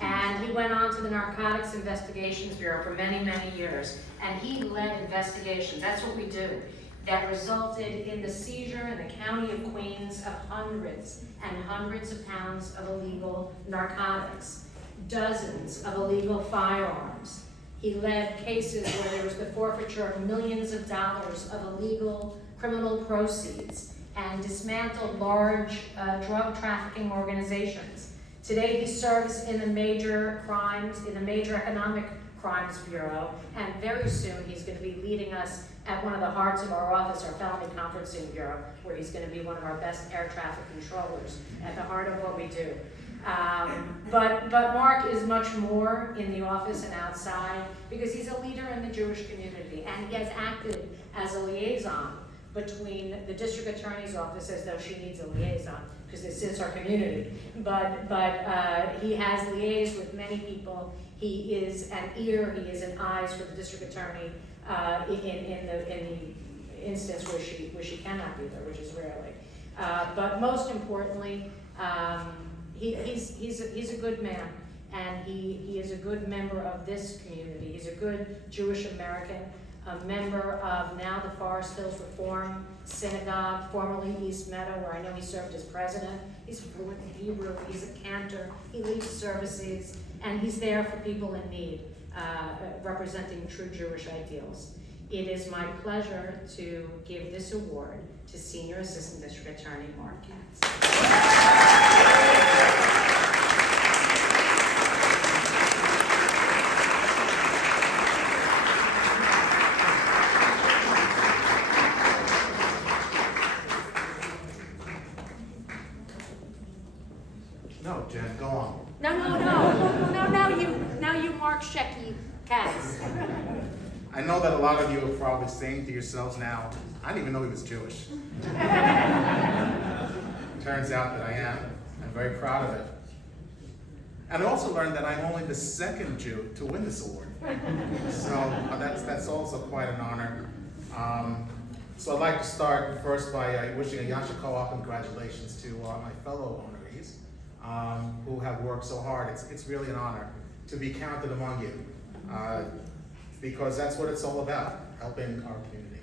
And he went on to the Narcotics Investigations Bureau for many, many years. And he led investigations, that's what we do, that resulted in the seizure in the county of Queens of hundreds and hundreds of pounds of illegal narcotics, dozens of illegal firearms. He led cases where there was the forfeiture of millions of dollars of illegal criminal proceeds and dismantled large drug trafficking organizations. Today he serves in the major crimes, in the major economic crimes bureau, and very soon he's going to be leading us at one of the hearts of our office, our felony conferencing bureau, where he's going to be one of our best air traffic controllers at the heart of what we do. But Mark is much more in the office and outside because he's a leader in the Jewish community, and he has acted as a liaison between the district attorney's office, as though she needs a liaison because this is our community. But he has liaised with many people. He is an ear, he is an eyes for the district attorney in the instance where she cannot be there, which is rarely. But most importantly, he's a good man, and he is a good member of this community. He's a good Jewish American, a member of now the Forest Hills Reform Synagogue, formerly East Meadow, where I know he served as president. He's fluent in Hebrew, he's a cantor, he leads services, and he's there for people in need, representing true Jewish ideals. It is my pleasure to give this award to Senior Assistant District Attorney Mark Katz. Katz. I know that a lot of you are probably saying to yourselves now, I didn't even know he was Jewish. Turns out that I am. I'm very proud of it. And I also learned that I'm only the second Jew to win this award. So that's also quite an honor. So I'd like to start first by wishing a Yasha Co-op congratulations to my fellow honorees who have worked so hard. It's really an honor to be counted among you because that's what it's all about, helping our community.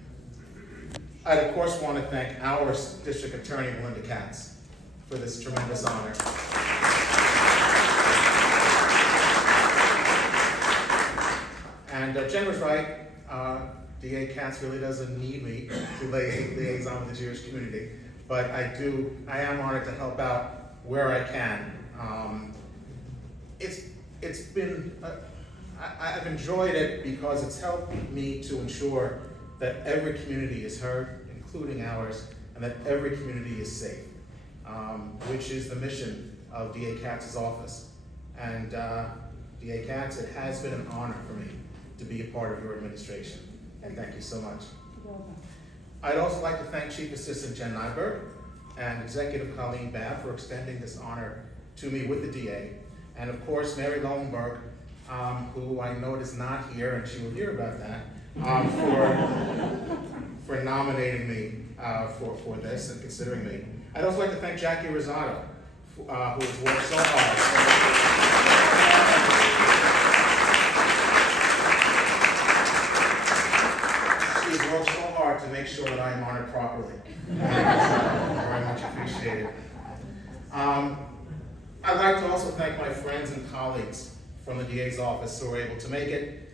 I'd of course want to thank our District Attorney, Melinda Katz, for this tremendous honor. And Jen was right, DA Katz really doesn't need me to liaison with the Jewish community, but I am honored to help out where I can. It's been, I've enjoyed it because it's helped me to ensure that every community is heard, including ours, and that every community is safe, which is the mission of DA Katz's office. And DA Katz, it has been an honor for me to be a part of your administration, and thank you so much. I'd also like to thank Chief Assistant Jen Nyberg and Executive Colleen Babb for extending this honor to me with the DA, and of course Mary Lowenberg, who I know is not here, and she will hear about that, for nominating me for this and considering me. I'd also like to thank Jackie Rosado, who has worked so hard. She's worked so hard to make sure that I am honored properly. Very much appreciated. I'd like to also thank my friends and colleagues from the DA's office who were able to make it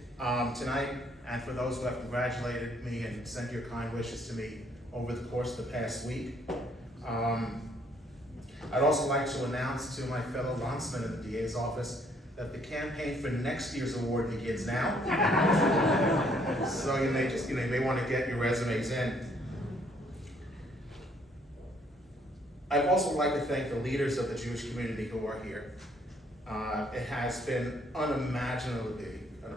tonight, and for those who have congratulated me and sent your kind wishes to me over the course of the past week. I'd also like to announce to my fellow landsmen in the DA's office that the campaign for next year's award begins now. So you may just, you may want to get your resumes in. I'd also like to thank the leaders of the Jewish community who are here. It has been unimaginably, I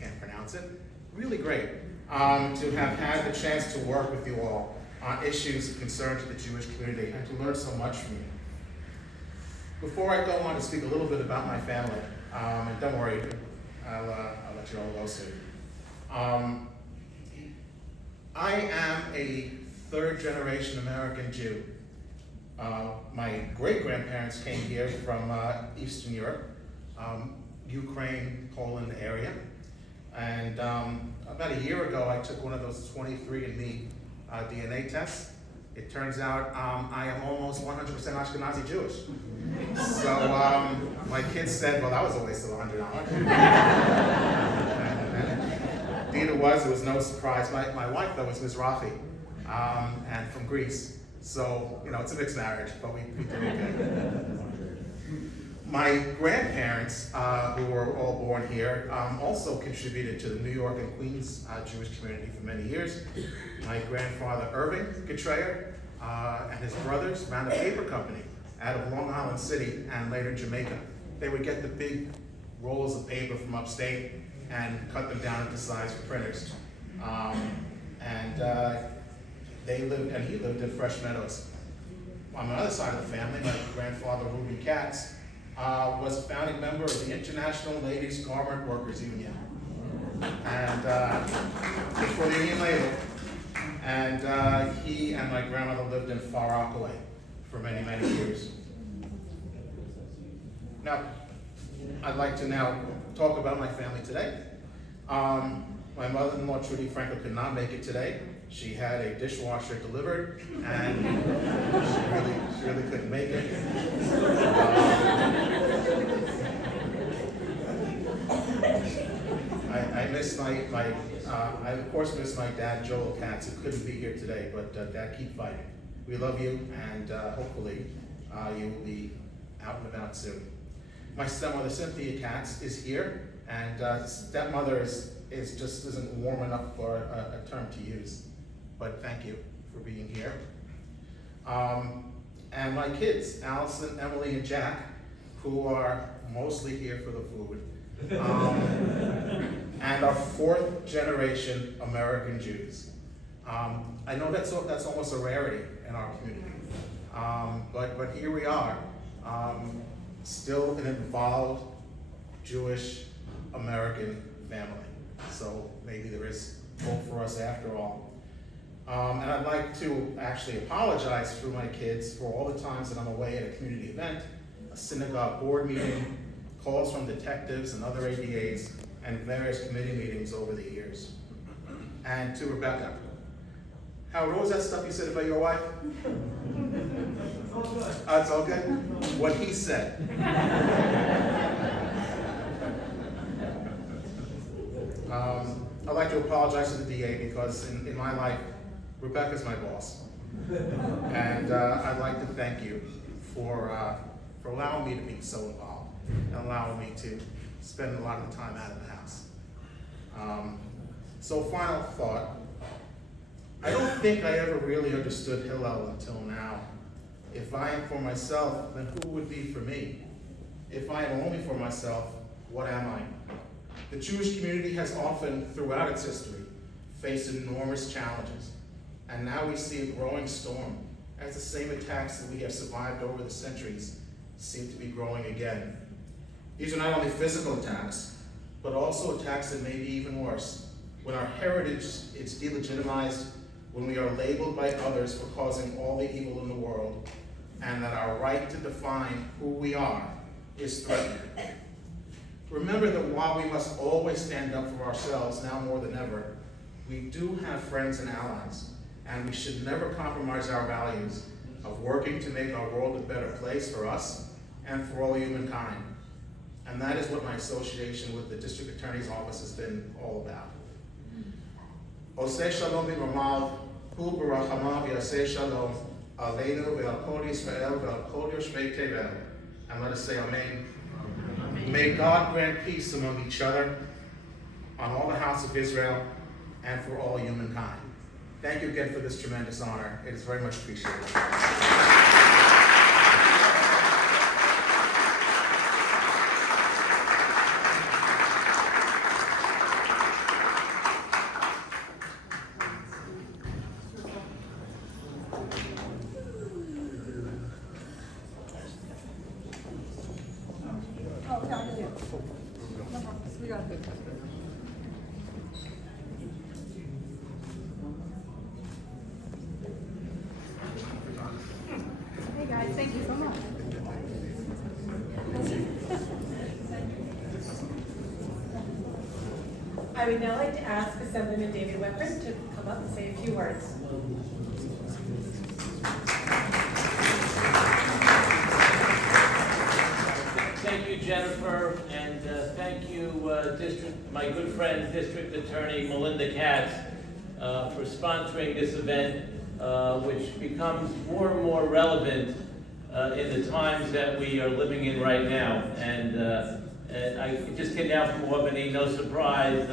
can't pronounce it, really great to have had the chance to work with you all on issues of concern to the Jewish community and to learn so much from you. Before I go on to speak a little bit about my family, and don't worry, I'll let you all go soon. I am a third-generation American Jew. My great-grandparents came here from Eastern Europe, Ukraine, Poland area. And about a year ago, I took one of those 23andMe DNA tests. It turns out I am almost 100% Ashkenazi Jewish. So my kids said, well, that was a waste of $100. Indeed it was no surprise. My wife, though, is Mizrahi and from Greece. So, it's a mixed marriage, but we did okay. My grandparents, who were all born here, also contributed to the New York and Queens Jewish community for many years. My grandfather, Irving Treyger, and his brothers ran a paper company out of Long Island City and later Jamaica. They would get the big rolls of paper from upstate and cut them down into size for printers. He lived in Fresh Meadows. On the other side of the family, my grandfather, Ruby Katz, was a founding member of the International Ladies Garment Workers Union, and for the Union label. And he and my grandmother lived in Far Rockaway for many, many years. Now, I'd like to now talk about my family today. My mother-in-law, Trudy Franco, could not make it today. She had a dishwasher delivered, and she really couldn't make it. I miss I of course miss my dad, Joel Katz, who couldn't be here today, but Dad, keep fighting. We love you, and hopefully you will be out and about soon. My stepmother, Cynthia Katz, is here, and stepmother is just isn't warm enough for a term to use, but thank you for being here. And my kids, Allison, Emily, and Jack, who are mostly here for the food. and are fourth-generation American Jews. I know that's almost a rarity in our community, but here we are, still an involved Jewish American family. So maybe there is hope for us after all. And I'd like to actually apologize through my kids for all the times that I'm away at a community event, a synagogue board meeting, calls from detectives and other ADAs, and various committee meetings over the years. And to Rebecca, Howard, what was that stuff you said about your wife? It's all good. It's all good? What he said. I'd like to apologize to the DA because in my life, Rebecca's my boss. And I'd like to thank you for allowing me to be so involved and allowing me to spend a lot of the time out of the house. So final thought. I don't think I ever really understood Hillel until now. If I am for myself, then who would be for me? If I am only for myself, what am I? The Jewish community has often, throughout its history, faced enormous challenges. And now we see a growing storm as the same attacks that we have survived over the centuries seem to be growing again. These are not only physical attacks, but also attacks that may be even worse. When our heritage is delegitimized, when we are labeled by others for causing all the evil in the world, and that our right to define who we are is threatened. Remember that while we must always stand up for ourselves now more than ever, we do have friends and allies, and we should never compromise our values of working to make our world a better place for us and for all humankind. And that is what my association with the District Attorney's Office has been all about. Oseh Shalom B'Ramav, Hu B'Rachamav Yaseh Shalom, Aleinu Ve'al Kol Yisrael Ve'al Kol Yoshvei Tevel. And let us say Amen. May God grant peace among each other, on all the house of Israel, and for all humankind. Thank you again for this tremendous honor. It is very much appreciated. We got it. Hey guys, thank you so much. I would now like to ask Assemblyman David Weprin to come up and say a few words. Thank you, Jennifer, and thank you, my good friend, District Attorney Melinda Katz, for sponsoring this event, which becomes more and more relevant in the times that we are living in right now. And I just came down from Albany, no surprise.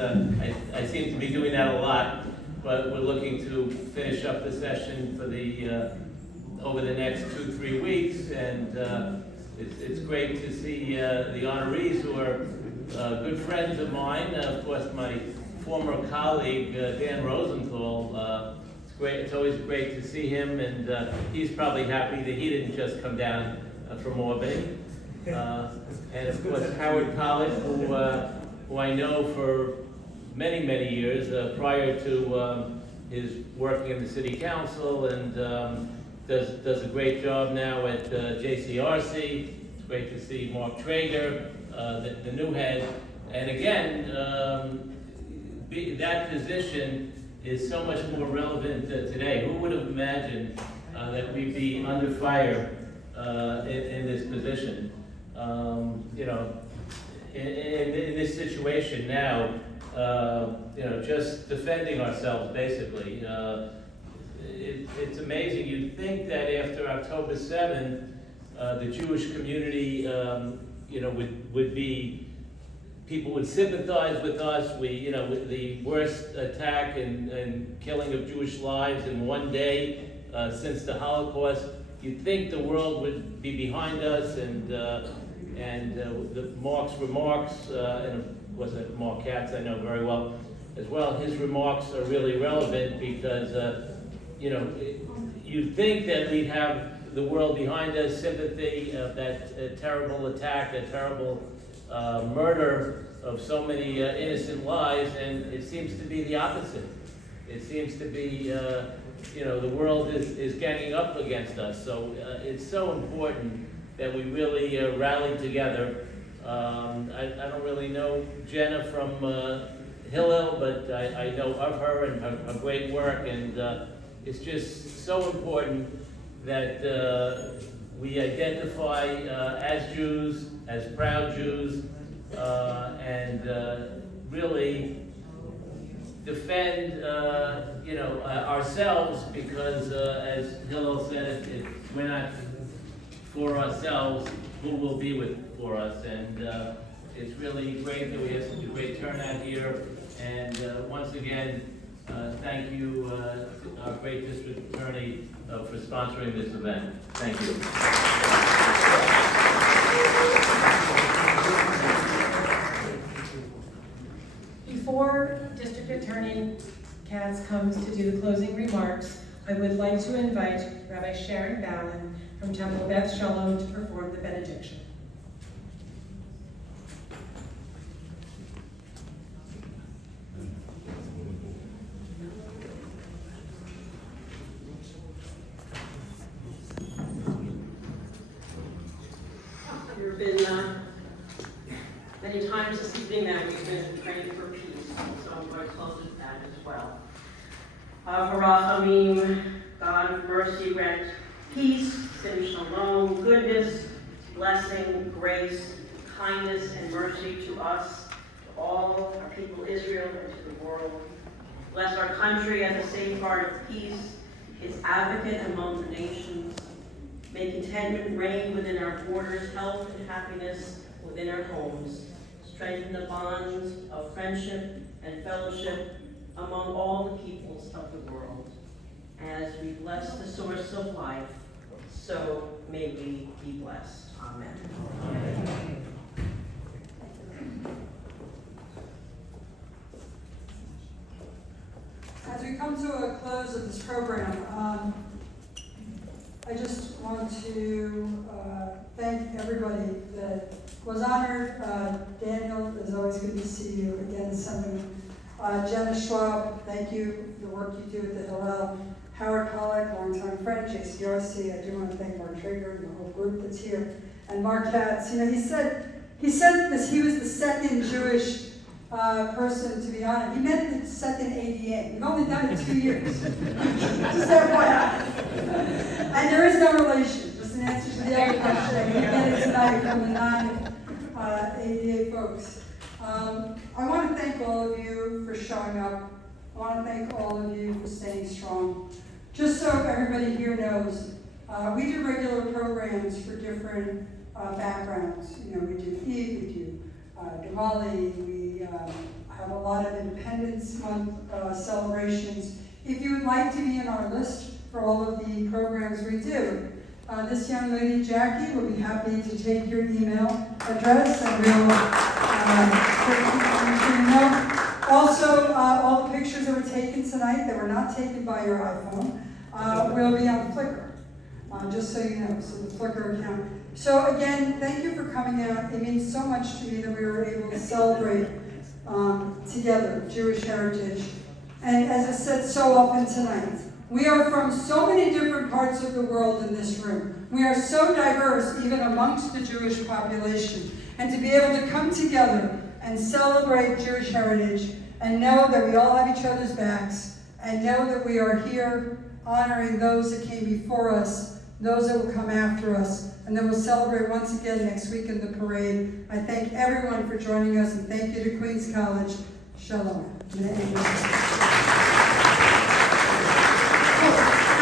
I seem to be doing that a lot, but we're looking to finish up the session for the over the next 2-3 weeks, and it's great to see the honorees who are good friends of mine. Of course, my former colleague, Dan Rosenthal. It's great. It's always great to see him, and he's probably happy that he didn't just come down from Albany. And of course, Howard Pollack, who I know for many, many years, prior to his working in the city council, and does a great job now at JCRC. It's great to see Mark Treyger, the new head. And again, that position is so much more relevant today. Who would have imagined that we'd be under fire in this position? You know, in this situation now, you know, just defending ourselves basically. It's amazing. You'd think that after October 7th, the Jewish community, you know, would be, people would sympathize with us. You know, with the worst attack and killing of Jewish lives in one day since the Holocaust. You'd think the world would be behind us, and the Mark's remarks in a wasn't Mark Katz, I know very well as well. His remarks are really relevant because, you know, you think that we have the world behind us, sympathy, that terrible attack, that terrible murder of so many innocent lives, and it seems to be the opposite. It seems to be, you know, the world is ganging up against us. So it's so important that we really rally together. I don't really know Jenna from Hillel, but I know of her and her great work, and it's just so important that we identify as Jews, as proud Jews, and really defend, you know, ourselves, because as Hillel said, if we're not for ourselves, who will be for us? And it's really great that we have such a great turnout here. And once again, thank you, our great district attorney, for sponsoring this event. Thank you. Before District Attorney Katz comes to do the closing remarks, I would like to invite Rabbi Sharon Ballin from Temple Beth Shalom to perform the benediction. There have been many times this evening that we've been praying for peace, so I'm going to close with that as well. Harachamim, God of mercy, grant peace, sin shalom, goodness, blessing, grace, kindness, and mercy to us, to all our people Israel, and to the world. Bless our country as a safeguard of peace, its advocate among the nations. May contentment reign within our borders, health and happiness within our homes. Strengthen the bonds of friendship and fellowship among all the peoples of the world. As we bless the source of life, so may we be blessed. Amen. Amen. As we come to a close of this program, I just want to thank everybody that was honored. Daniel, it's always good to see you again this summer. Jenna Schwab, thank you for the work you do at the Hillel. Howard Pollack, longtime friend, JCRC. I do want to thank Mark Treyger and the whole group that's here. And Mark Katz, you know, he said this, he was the second Jewish person to be honored. He meant the second ADA. We've only done it 2 years. Just FYI. And there is no relation. Just an answer to the other question. I can't get it tonight from the non-ADA folks. I want to thank all of you for showing up. I want to thank all of you for staying strong. Just so everybody here knows, we do regular programs for different backgrounds. You know, we do Eid, we do Diwali, we have a lot of Independence Month celebrations. If you would like to be in our list for all of the programs we do, this young lady, Jackie, will be happy to take your email address and we'll know. Also, all the pictures that were taken tonight that were not taken by your iPhone will be on Flickr, just so you know, so the Flickr account. So again, thank you for coming out. It means so much to me that we were able to celebrate together Jewish heritage. And as I said so often tonight, we are from so many different parts of the world in this room. We are so diverse, even amongst the Jewish population. And to be able to come together and celebrate Jewish heritage and know that we all have each other's backs and know that we are here honoring those that came before us, those that will come after us, and then we'll celebrate once again next week in the parade. I thank everyone for joining us, and thank you to Queens College. Shalom.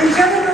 And Jenna